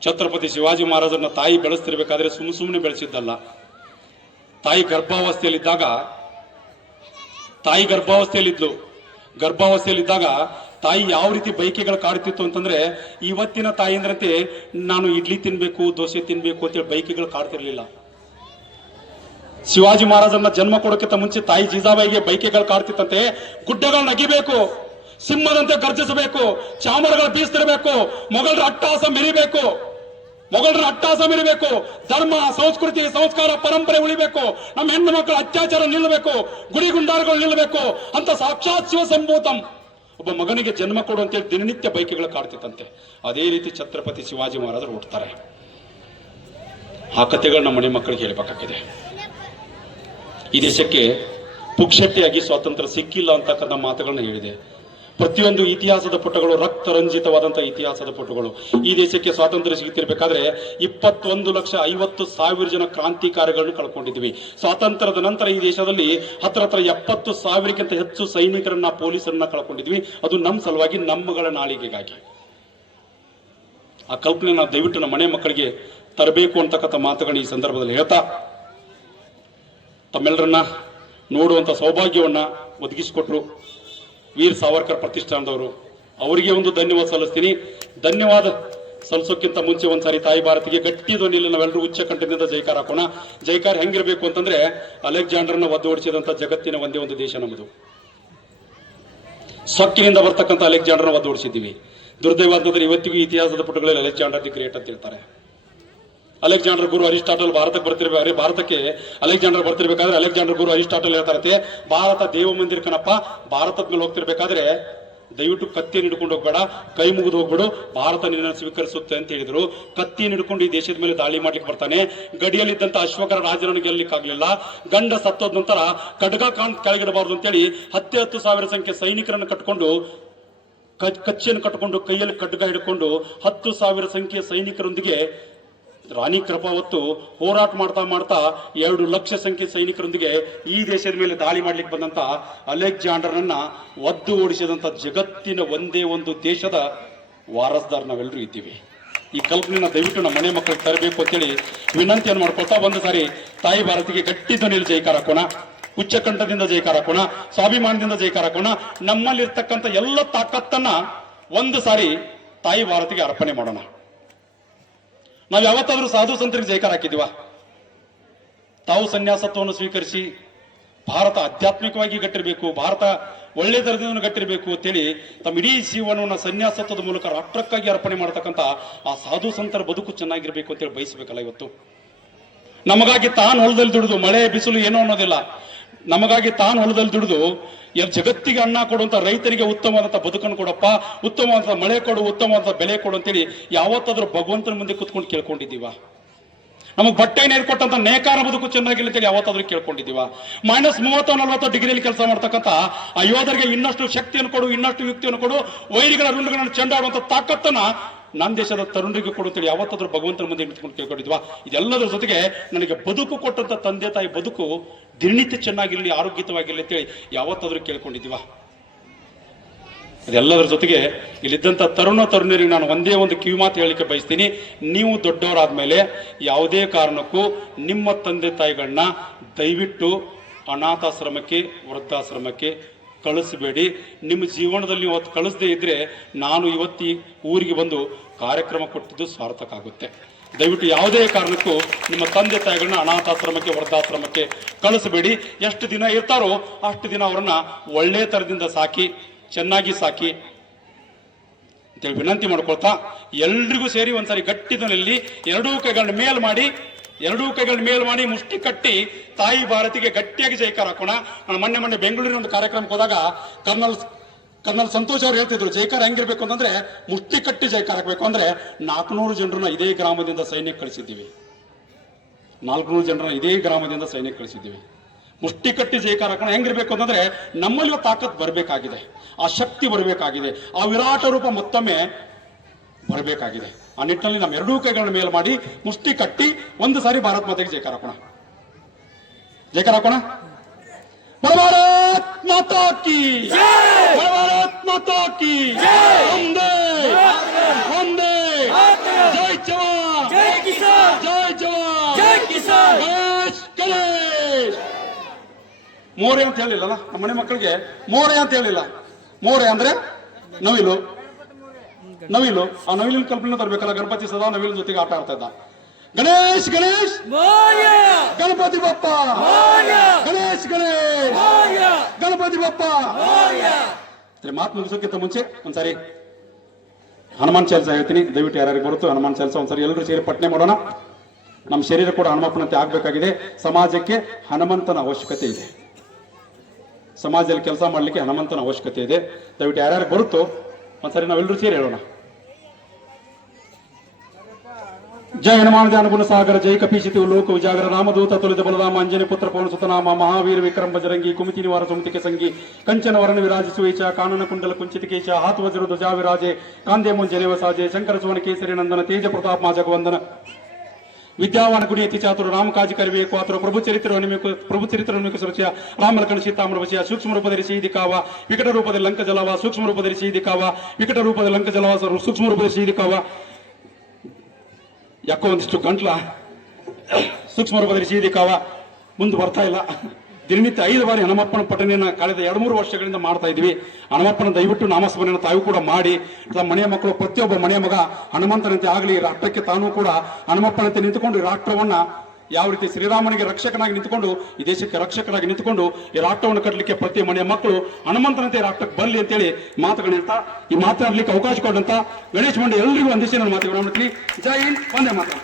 ಛತ್ರಪತಿ ಶಿವಾಜಿ ಮಹಾರಾಜರನ್ನ ತಾಯಿ ಬೆಳೆಸ್ತಿರ್ಬೇಕಾದ್ರೆ ಸುಮ್ಮನೆ ಬೆಳೆಸಿದ್ದಲ್ಲ. ತಾಯಿ ಗರ್ಭಾವಸ್ಥೆಯಲ್ಲಿದ್ದಾಗ ತಾಯಿ ಯಾವ ರೀತಿ ಬೈಕೆಗಳು ಕಾಡ್ತಿತ್ತು ಅಂತಂದ್ರೆ, ಇವತ್ತಿನ ತಾಯಿಯಂದ್ರಂತೆ ನಾನು ಇಡ್ಲಿ ತಿನ್ಬೇಕು, ದೋಸೆ ತಿನ್ಬೇಕು ಅಂತೇಳಿ ಬೈಕೆಗಳು ಕಾಡ್ತಿರ್ಲಿಲ್ಲ. ಶಿವಾಜಿ ಮಹಾರಾಜರನ್ನ ಜನ್ಮ ಕೊಡೋಕ್ಕಿಂತ ಮುಂಚೆ ತಾಯಿ ಜೀಜಾಬಾಯಿಗೆ ಬೈಕೆಗಳು ಕಾಡ್ತಿತ್ತಂತೆ. ಗುಡ್ಡಗಳನ್ನ ಅಗಿಬೇಕು, ಸಿಂಹದಂತೆ ಗರ್ಜಿಸಬೇಕು, ಚಾಮರಗಳು ಬೀಸ್ತಿರ್ಬೇಕು, ಮೊಘಲರ ಅಟ್ಟಹಾಸ ಮೆರಿಬೇಕು, ಧರ್ಮ, ಸಂಸ್ಕೃತಿ, ಸಂಸ್ಕಾರ, ಪರಂಪರೆ ಉಳಿಬೇಕು, ನಮ್ಮ ಹೆಣ್ಣು ಮಕ್ಕಳ ಅತ್ಯಾಚಾರ ನಿಲ್ಲಬೇಕು, ಗುಡಿ ಗುಂಡಾರಗಳು ನಿಲ್ಲಬೇಕು ಅಂತ ಸಾಕ್ಷಾತ್ ಶಿವ ಸಂಭೂತಂ ಒಬ್ಬ ಮಗನಿಗೆ ಜನ್ಮ ಕೊಡು ಅಂತೇಳಿ ದಿನನಿತ್ಯ ಬೈಕೆಗಳು ಕಾಡ್ತಿತ್ತಂತೆ. ಅದೇ ರೀತಿ ಛತ್ರಪತಿ ಶಿವಾಜಿ ಮಹಾರಾಜರು ಹುಟ್ಟುತ್ತಾರೆ. ಆ ಕಥೆಗಳನ್ನ ಮನೆ ಮಕ್ಕಳಿಗೆ ಹೇಳಬೇಕಾಗಿದೆ. ಈ ದೇಶಕ್ಕೆ ಪುಕ್ಷಟ್ಟಿಯಾಗಿ ಸ್ವಾತಂತ್ರ್ಯ ಸಿಕ್ಕಿಲ್ಲ ಅಂತಕ್ಕಂಥ ಮಾತುಗಳನ್ನ ಹೇಳಿದೆ. ಪ್ರತಿಯೊಂದು ಇತಿಹಾಸದ ಪುಟಗಳು ರಕ್ತರಂಜಿತವಾದಂತಹ ಇತಿಹಾಸದ ಪುಟಗಳು. ಈ ದೇಶಕ್ಕೆ ಸ್ವಾತಂತ್ರ್ಯ ಸಿಗುತ್ತಿರಬೇಕಾದ್ರೆ 21,50,000 ಜನ ಕ್ರಾಂತಿಕಾರಿಗಳನ್ನು ಕಳ್ಕೊಂಡಿದ್ವಿ. ಸ್ವಾತಂತ್ರ್ಯದ ನಂತರ ಈ ದೇಶದಲ್ಲಿ ಹತ್ರ 70,000ಕ್ಕಿಂತ ಹೆಚ್ಚು ಸೈನಿಕರನ್ನ, ಪೊಲೀಸರನ್ನ ಕಳ್ಕೊಂಡಿದ್ವಿ. ಅದು ನಮ್ಮ ಸಲುವಾಗಿ, ನಮ್ಮಗಳ ನಾಳಿಗೆಗಾಗಿ. ಆ ಕಲ್ಪನೆ ನಾವು ದಯವಿಟ್ಟು ನಮ್ಮ ಮನೆ ಮಕ್ಕಳಿಗೆ ತರಬೇಕು ಅಂತಕ್ಕಂಥ ಮಾತುಗಳನ್ನ ಈ ಸಂದರ್ಭದಲ್ಲಿ ಹೇಳ್ತಾ, ತಮ್ಮೆಲ್ಲರನ್ನ ನೋಡುವಂತ ಸೌಭಾಗ್ಯವನ್ನ ಒದಗಿಸಿಕೊಟ್ರು ವೀರ್ ಸಾವರ್ಕರ್ ಪ್ರತಿಷ್ಠಾನದವರು. ಅವರಿಗೆ ಒಂದು ಧನ್ಯವಾದ ಸಲ್ಲಿಸ್ತೀನಿ. ಧನ್ಯವಾದ ಸಲ್ಲಿಸೋಕ್ಕಿಂತ ಮುಂಚೆ ಒಂದ್ಸಾರಿ ತಾಯಿ ಭಾರತಿಗೆ ಗಟ್ಟಿ ಧ್ವನಿಯಲ್ಲಿ ನಾವೆಲ್ಲರೂ ಉಚ್ಚ ಕಂಠದಿಂದ ಜೈಕಾರ ಹಾಕೋಣ. ಜೈಕಾರ ಹೆಂಗಿರ್ಬೇಕು ಅಂತಂದ್ರೆ, ಅಲೆಕ್ಸಾಂಡರ್ನ ಒದ್ದು ಓಡಿಸಿದಂತ ಜಗತ್ತಿನ ಒಂದೇ ಒಂದು ದೇಶ ನಮ್ಮದು. ಸೊಕ್ಕಿನಿಂದ ಬರ್ತಕ್ಕಂಥ ಅಲೆಕ್ಸಾಂಡರ್ನ ಒದ್ದು ಓಡಿಸಿದ್ದೀವಿ. ದುರ್ದೈವ ಅಂತಂದ್ರೆ ಇವತ್ತಿಗೂ ಇತಿಹಾಸದ ಪುಟಗಳಲ್ಲಿ ಅಲೆಕ್ಸಾಂಡರ್ ದಿ ಗ್ರೇಟ್ ಅಂತ ಹೇಳ್ತಾರೆ. ಅಲೆಕ್ಸಾಂಡರ್ ಗುರು ಅರಿಸ್ಟಾಟಲ್ ಭಾರತಕ್ಕೆ ಅಲೆಕ್ಸಾಂಡರ್ ಬರ್ತಿರ್ಬೇಕಾದ್ರೆ ಅಲೆಕ್ಸಾಂಡರ್ ಗುರು ಅರಿಸ್ಟಾಟಲ್ ಹೇಳ್ತಾರತ್ತೆ, ಭಾರತ ದೇವ ಮಂದಿರ ಕಣಪ್ಪ, ಭಾರತದ ಮೇಲೆ ಹೋಗ್ತಿರ್ಬೇಕಾದ್ರೆ ದಯವಿಟ್ಟು ಕತ್ತಿಯನ್ನು ಹಿಡ್ಕೊಂಡು ಹೋಗ್ಬೇಡ, ಕೈ ಮುಗಿದು ಹೋಗ್ಬಿಡು, ಭಾರತ ನಿನ್ನ ಸ್ವೀಕರಿಸುತ್ತೆ ಅಂತ ಹೇಳಿದ್ರು. ಕತ್ತಿಯನ್ನು ಹಿಡ್ಕೊಂಡು ಈ ದೇಶದ ಮೇಲೆ ದಾಳಿ ಮಾಡ್ಲಿಕ್ಕೆ ಬರ್ತಾನೆ. ಗಡಿಯಲ್ಲಿದ್ದಂತ ಅಶ್ವಕರ ರಾಜರನ್ನು ಗೆಲ್ಲಲಿಕ್ಕಾಗ್ಲಿಲ್ಲ. ಗಂಡ ಸತ್ತೋದ ನಂತರ ಖಡ್ಗ ಕೆಳಗಿಡಬಾರ್ದು ಅಂತೇಳಿ 10,000 ಸಂಖ್ಯೆ ಸೈನಿಕರನ್ನು ಕಟ್ಕೊಂಡು, ಕಚ್ಚಿಯನ್ನು ಕಟ್ಟಿಕೊಂಡು, ಕೈಯಲ್ಲಿ ಖಡ್ಗ ಹಿಡ್ಕೊಂಡು 10,000 ಸಂಖ್ಯೆಯ ಸೈನಿಕರೊಂದಿಗೆ ರಾಣಿ ಕೃಪಾವತ್ತು ಹೋರಾಟ ಮಾಡ್ತಾ 2 ಲಕ್ಷ ಸಂಖ್ಯೆ ಸೈನಿಕರೊಂದಿಗೆ ಈ ದೇಶದ ಮೇಲೆ ದಾಳಿ ಮಾಡ್ಲಿಕ್ಕೆ ಬಂದಂತ ಅಲೆಕ್ಸಾಂಡರ್ನನ್ನ ಒದ್ದು ಓಡಿಸಿದಂತ ಜಗತ್ತಿನ ಒಂದೇ ಒಂದು ದೇಶದ ವಾರಸ್ದಾರ್ ನಾವೆಲ್ಲರೂ ಇದ್ದೀವಿ. ಈ ಕಲ್ಪನೆನ ದಯವಿಟ್ಟು ನಮ್ಮ ಮನೆ ಮಕ್ಕಳಿಗೆ ತರಬೇಕು ಅಂತೇಳಿ ವಿನಂತಿಯನ್ನು ಮಾಡ್ಕೊಳ್ತಾ, ಒಂದು ಸಾರಿ ತಾಯಿ ಭಾರತಿಗೆ ಗಟ್ಟಿ ಧ್ವನಿಯಲ್ಲಿ ಜೈಕಾರ ಹಾಕೋಣ, ಉಚ್ಚಕಂಠದಿಂದ ಜೈಕಾರ ಹಾಕೋಣ, ಸ್ವಾಭಿಮಾನದಿಂದ ಜೈಕಾರ ಹಾಕೋಣ. ನಮ್ಮಲ್ಲಿರ್ತಕ್ಕಂಥ ಎಲ್ಲ ತಾಕತ್ತನ್ನ ಒಂದು ಸಾರಿ ತಾಯಿ ಭಾರತಿಗೆ ಅರ್ಪಣೆ ಮಾಡೋಣ. ನಾವ್ ಯಾವತ್ತಾದ್ರೂ ಸಾಧು ಸಂತರಿಗೆ ಜೈಕಾರ ಹಾಕಿದೀವ? ತಾವು ಸನ್ಯಾಸತ್ವವನ್ನು ಸ್ವೀಕರಿಸಿ ಭಾರತ ಆಧ್ಯಾತ್ಮಿಕವಾಗಿ ಗಟ್ಟಿರಬೇಕು, ಭಾರತ ಒಳ್ಳೆ ದರದಿಂದ ಗಟ್ಟಿರಬೇಕು ಅಂತೇಳಿ ತಮ್ಮ ಇಡೀ ಜೀವನವನ್ನು ಸನ್ಯಾಸತ್ವದ ಮೂಲಕ ರಾಷ್ಟ್ರಕ್ಕಾಗಿ ಅರ್ಪಣೆ ಮಾಡತಕ್ಕಂಥ ಆ ಸಾಧು ಸಂತರ ಬದುಕು ಚೆನ್ನಾಗಿರ್ಬೇಕು ಅಂತೇಳಿ ಬಯಸಬೇಕಲ್ಲ ಇವತ್ತು. ನಮಗಾಗಿ ತಾನು ಹೊಲದಲ್ಲಿ ದುಡಿದು, ಮಳೆ ಬಿಸಿಲು ಏನೋ ಅನ್ನೋದಿಲ್ಲ, ನಮಗಾಗಿ ತಾನು ಹೊಲದಲ್ಲಿ ದುಡಿದು ಜಗತ್ತಿಗೆ ಅನ್ನ ಕೊಡುವಂತ ರೈತರಿಗೆ ಉತ್ತಮವಾದಂಥ ಬದುಕನ್ನು ಕೊಡಪ್ಪ, ಉತ್ತಮವಾದಂಥ ಮಳೆ ಕೊಡು, ಉತ್ತಮವಾದಂಥ ಬೆಲೆ ಕೊಡು ಅಂತೇಳಿ ಯಾವತ್ತಾದ್ರೂ ಭಗವಂತನ ಮುಂದೆ ಕುತ್ಕೊಂಡು ಕೇಳ್ಕೊಂಡಿದ್ದೀವ? ನಮಗೆ ಬಟ್ಟೆ ನೀರು ಕೊಟ್ಟಂತ ನೇಕಾರ ಬದುಕು ಚೆನ್ನಾಗಿಲ್ಲ ಅಂತೇಳಿ ಯಾವತ್ತಾದ್ರೂ ಕೇಳ್ಕೊಂಡಿದ್ದೀವ? -30-40 ಡಿಗ್ರಿಯಲ್ಲಿ ಕೆಲಸ ಮಾಡ್ತಕ್ಕಂಥ ಆ ಯೋಧರಿಗೆ ಇನ್ನಷ್ಟು ಶಕ್ತಿಯನ್ನು ಕೊಡು, ಇನ್ನಷ್ಟು ಯುಕ್ತಿಯನ್ನು ಕೊಡು, ವೈರಿಗಳ ರುಂಡುಗಳನ್ನು ಚೆಂಡಾಡುವಂತ ತಾಕತ್ತನ್ನ ನನ್ನ ದೇಶದ ತರುಣರಿಗೆ ಕೊಡುತ್ತೇಳಿ ಯಾವತ್ತಾದ್ರೂ ಭಗವಂತನ ಮುಂದೆ ನಿಂತ್ಕೊಂಡು ಕೇಳ್ಕೊಂಡಿದ್ವಾ? ಇದೆಲ್ಲದರ ಜೊತೆಗೆ ನನಗೆ ಬದುಕು ಕೊಟ್ಟಂತ ತಂದೆ ತಾಯಿ ಬದುಕು ದಿನನಿತ್ಯ ಚೆನ್ನಾಗಿರ್ಲಿ, ಆರೋಗ್ಯವಾಗಿರ್ಲಿ ಅಂತೇಳಿ ಯಾವತ್ತಾದ್ರೂ ಕೇಳ್ಕೊಂಡಿದ್ದೀವ? ಅದೆಲ್ಲದರ ಜೊತೆಗೆ ಇಲ್ಲಿದ್ದಂಥ ತರುಣರಿಗೆ ನಾನು ಒಂದೇ ಒಂದು ಕಿವಿ ಮಾತು ಹೇಳಲಿಕ್ಕೆ ಬಯಸ್ತೀನಿ. ನೀವು ದೊಡ್ಡವರಾದ್ಮೇಲೆ ಯಾವುದೇ ಕಾರಣಕ್ಕೂ ನಿಮ್ಮ ತಂದೆ ತಾಯಿಗಳನ್ನ ದಯವಿಟ್ಟು ಅನಾಥಾಶ್ರಮಕ್ಕೆ, ವೃದ್ಧಾಶ್ರಮಕ್ಕೆ ಕಳಿಸಬೇಡಿ. ನಿಮ್ಮ ಜೀವನದಲ್ಲಿ ಇವತ್ತು ಕಳಿಸದೇ ಇದ್ರೆ ನಾನು ಇವತ್ತಿ ಊರಿಗೆ ಬಂದು ಕಾರ್ಯಕ್ರಮ ಕೊಟ್ಟಿದ್ದು ಸಾರ್ಥಕ ಆಗುತ್ತೆ. ದಯವಿಟ್ಟು ಯಾವುದೇ ಕಾರಣಕ್ಕೂ ನಿಮ್ಮ ತಂದೆ ತಾಯಿಗಳನ್ನ ಅನಾಥಾಶ್ರಮಕ್ಕೆ, ವೃದ್ಧಾಶ್ರಮಕ್ಕೆ ಕಳಿಸಬೇಡಿ. ಎಷ್ಟು ದಿನ ಇರ್ತಾರೋ ಅಷ್ಟು ದಿನ ಅವರನ್ನ ಒಳ್ಳೆ ತರದಿಂದ ಸಾಕಿ, ಚೆನ್ನಾಗಿ ಸಾಕಿ ಅಂತೇಳಿ ವಿನಂತಿ ಮಾಡ್ಕೊಳ್ತಾ, ಎಲ್ರಿಗೂ ಸೇರಿ ಒಂದ್ಸರಿ ಗಟ್ಟಿದಲ್ಲಿ ಎರಡೂ ಕೈಗಳನ್ನ ಮೇಲ್ ಮಾಡಿ ಮುಷ್ಟಿ ಕಟ್ಟಿ ತಾಯಿ ಭಾರತಿಗೆ ಗಟ್ಟಿಯಾಗಿ ಜೈಕಾರ ಹಾಕೋಣ. ನಾನು ಮೊನ್ನೆ ಬೆಂಗಳೂರಿನ ಒಂದು ಕಾರ್ಯಕ್ರಮಕ್ಕೆ ಹೋದಾಗ ಕರ್ನಲ್ ಸಂತೋಷ್ ಅವ್ರು ಹೇಳ್ತಿದ್ರು, ಜೈಕಾರ ಹೆಂಗಿರ್ಬೇಕು ಅಂತಂದ್ರೆ ಮುಷ್ಟಿ ಕಟ್ಟಿ ಜೈಕಾರ ಹಾಕಬೇಕು. ಅಂದ್ರೆ 400 ಜನರನ್ನ ಇದೇ ಗ್ರಾಮದಿಂದ ಸೈನ್ಯಕ್ಕೆ ಕಳಿಸಿದ್ದೀವಿ. 400 ಜನರನ್ನ ಇದೇ ಗ್ರಾಮದಿಂದ ಸೈನ್ಯಕ್ಕೆ ಕಳಿಸಿದ್ದೀವಿ. ಮುಷ್ಟಿ ಕಟ್ಟಿ ಜೈಕಾರ ಹಾಕೋಣ. ಹೆಂಗಿರ್ಬೇಕು ಅಂತಂದ್ರೆ ನಮ್ಮಲ್ಲಿ ತಾಕತ್ ಬರಬೇಕಾಗಿದೆ, ಆ ಶಕ್ತಿ ಬರಬೇಕಾಗಿದೆ, ಆ ವಿರಾಟ ರೂಪ ಮತ್ತೊಮ್ಮೆ ಬರಬೇಕಾಗಿದೆ. ಆ ನಿಟ್ಟಿನಲ್ಲಿ ನಮ್ಮ ಎರಡೂ ಕೈಗಳನ್ನ ಮೇಲ್ ಮಾಡಿ ಮುಷ್ಟಿ ಕಟ್ಟಿ ಒಂದು ಸಾರಿ ಭಾರತ್ ಮಾತೆಗೆ ಜೈಕಾರ ಹಾಕೋಣ. ಜೈಕಾರ ಹಾಕೋಣ. ಭಾರತ್ ಮಾತಾ ಕಿ ಜೈ, ಭಾರತ್ ಮಾತಾ ಕಿ ಜೈ, ವಂದೇ ಜೈ ಜವಾನ್, ಜೈ ಕಿಸಾನ್, ಜೈ ಜವಾನ್, ಜೈ ಕಿಸಾನ್, ಗಣೇಶ್. ಮೋರೆ ಅಂತ ಹೇಳಿಲ್ಲಲ್ಲ ನಮ್ಮ ಮನೆ ಮಕ್ಕಳಿಗೆ, ಮೋರೆ ಅಂತ ಹೇಳಿಲ್ಲ. ಮೋರೆ ಅಂದ್ರೆ ನವಿಲು. ಆ ನವಿಲಿನ ಕಲ್ಪನೆ ತರಬೇಕಲ್ಲ. ಗಣಪತಿ ಸದಾ ನವಿಲಿನ ಜೊತೆಗೆ ಆಟ ಆಡ್ತಾ ಇದ್ದ. ಗಣೇಶ್ ಗಣಪತಿ ಬಪ್ಪ, ಗಣೇಶ್ ಗಣಪತಿ ಬಪ್ಪ. ಮಾತು ಮುಗಿಸೋಕ್ಕಿಂತ ಮುಂಚೆ ಒಂದ್ಸಾರಿ ಹನುಮಾನ್ ಚಾಲಿಸ ಹೇಳ್ತೀನಿ. ದಯವಿಟ್ಟು ಯಾರ್ಯಾರಿಗೆ ಬರುತ್ತೋ ಹನುಮಾನ್ ಚಾಲಿಸ ಒಂದ್ಸರಿ ಎಲ್ಲರೂ ಸೇರಿ ಪಠನೆ ಮಾಡೋಣ. ನಮ್ಮ ಶರೀರ ಕೂಡ ಹನುಮಪ್ಪನಂತೆ ಆಗ್ಬೇಕಾಗಿದೆ. ಸಮಾಜಕ್ಕೆ ಹನುಮಂತನ ಅವಶ್ಯಕತೆ ಇದೆ. ಸಮಾಜದಲ್ಲಿ ಕೆಲಸ ಮಾಡ್ಲಿಕ್ಕೆ ಹನುಮಂತನ ಅವಶ್ಯಕತೆ ಇದೆ. ದಯವಿಟ್ಟು ಯಾರ್ಯಾರು ಬರುತ್ತೋ ಒಂದ್ಸರಿ ನಾವೆಲ್ಲರೂ ಸೇರಿ ಹೇಳೋಣ. ಜಯ ಹನುಮಾನ್ ಧ್ಯಾನ ಗುಣ ಸಾಗರ, ಜೈ ಕಪೀಶಿತು ಲೋಕ ಉಜಾಗರ, ರಾಮದೂತ ತುಲಿತ ಬಲರಾಮ, ಅಂಜನಿ ಪುತ್ರ ಪವನ ಸುತನಾಮ, ಮಹಾವೀರ ವಿಕ್ರಮ ಬಜರಂಗಿ, ಕುಮಿತಿ ನಿವಾರ ಸುಮತಿಕೆ ಸಂಗಿ, ಕಂಚನ ವರಣ ವಿರಾಜಿಸುವೇಚ, ಕಾನನ ಕುಂಡಲ ಕುಂಚಿತಕೇಶ, ಹಾತ್ ವಜ್ರ ಧ್ವಜಾ ವಿರಾಜೆ, ಕಾಂದೆ ಮುಂಜನೇವ ಸಾಜೆ, ಶಂಕರ ಸುವನ ಕೇಸರಿ ನಂದನ, ತೇಜ ಪ್ರತಾಪ ಮಾ ಜಗವಂದನ, ವಿದ್ಯಾವಾನ ಗುಣಿ ಅತಿ ಚಾತುರ, ರಾಮಕಾಜಿ ಕರಿಬೇಕು ಆತುರ, ಪ್ರಭು ಚರಿತ್ರ ಸುರಕ್ಷ, ರಾಮ ಲಖಣ ಸೀತಾಮರ ವಶಯ, ಸೂಕ್ಷ್ಮ ರೂಪದಲ್ಲಿ ಸಿಹಿ ದಿಕ್ಕಾವ, ವಿಕಟ ರೂಪದಲ್ಲಿ ಲಂಕ ಜಲವ, ಸೂಕ್ಷ್ಮ ರೂಪದಲ್ಲಿ ಸಿಹಿ ದಿಕ್ಕಾವ, ವಿಕಟ ರೂಪದಲ್ಲಿ ಲಂಕ ಜಲವ, ಸೂಕ್ಷ್ಮ ರೂಪದಲ್ಲಿ ಸಿಹಿ ದಿಕ್ಕಾವ. ಯಾಕೋ ಒಂದಿಷ್ಟು ಗಂಟ್ಲ ಸೂಕ್ಷ್ಮ ರೂಪದಲ್ಲಿ ಸಿಹಿ ದಿಕ್ಕಾವ ಮುಂದೆ ಬರ್ತಾ ಇಲ್ಲ. ದಿನನಿತ್ಯ 5 ಬಾರಿ ಹನುಮಪ್ಪನ ಪಠಣೆಯನ್ನು ಕಳೆದ 2-3 ವರ್ಷಗಳಿಂದ ಮಾಡ್ತಾ ಇದ್ವಿ. ಹನುಮಪ್ಪನ ದಯವಿಟ್ಟು ನಾಮಸ್ಮರಣೆಯನ್ನು ತಾವು ಕೂಡ ಮಾಡಿ, ಮನೆಯ ಮಕ್ಕಳು ಪ್ರತಿಯೊಬ್ಬ ಮನೆಯ ಮಗ ಹನುಮಂತನಂತೆ ಆಗಲಿ, ರಾಷ್ಟ್ರಕ್ಕೆ ತಾನೂ ಕೂಡ ಹನುಮಪ್ಪನಂತೆ ನಿಂತುಕೊಂಡು ಈ ರಾಷ್ಟ್ರವನ್ನ ಯಾವ ರೀತಿ ಶ್ರೀರಾಮನಿಗೆ ರಕ್ಷಕನಾಗಿ ನಿಂತುಕೊಂಡು ಈ ದೇಶಕ್ಕೆ ರಕ್ಷಕನಾಗಿ ನಿಂತುಕೊಂಡು ಈ ರಾಷ್ಟ್ರವನ್ನು ಕಟ್ಟಲಿಕ್ಕೆ ಪ್ರತಿ ಮನೆಯ ಮಕ್ಕಳು ಹನುಮಂತನಂತೆ ರಾಷ್ಟ್ರಕ್ಕೆ ಬರಲಿ ಅಂತೇಳಿ ಮಾತುಗಳು ಹೇಳ್ತಾ, ಈ ಮಾತನಾಡಲಿಕ್ಕೆ ಅವಕಾಶ ಕೊಟ್ಟಂತ ಗಣೇಶ್ ಮಂಡಿ ಎಲ್ಲರಿಗೂ ಒಂದಿಸಿ ನನ್ನ ಮಾತುಗಳು. ಜೈ ಹಿಂದ್, ವಂದೇ ಮಾತರಂ.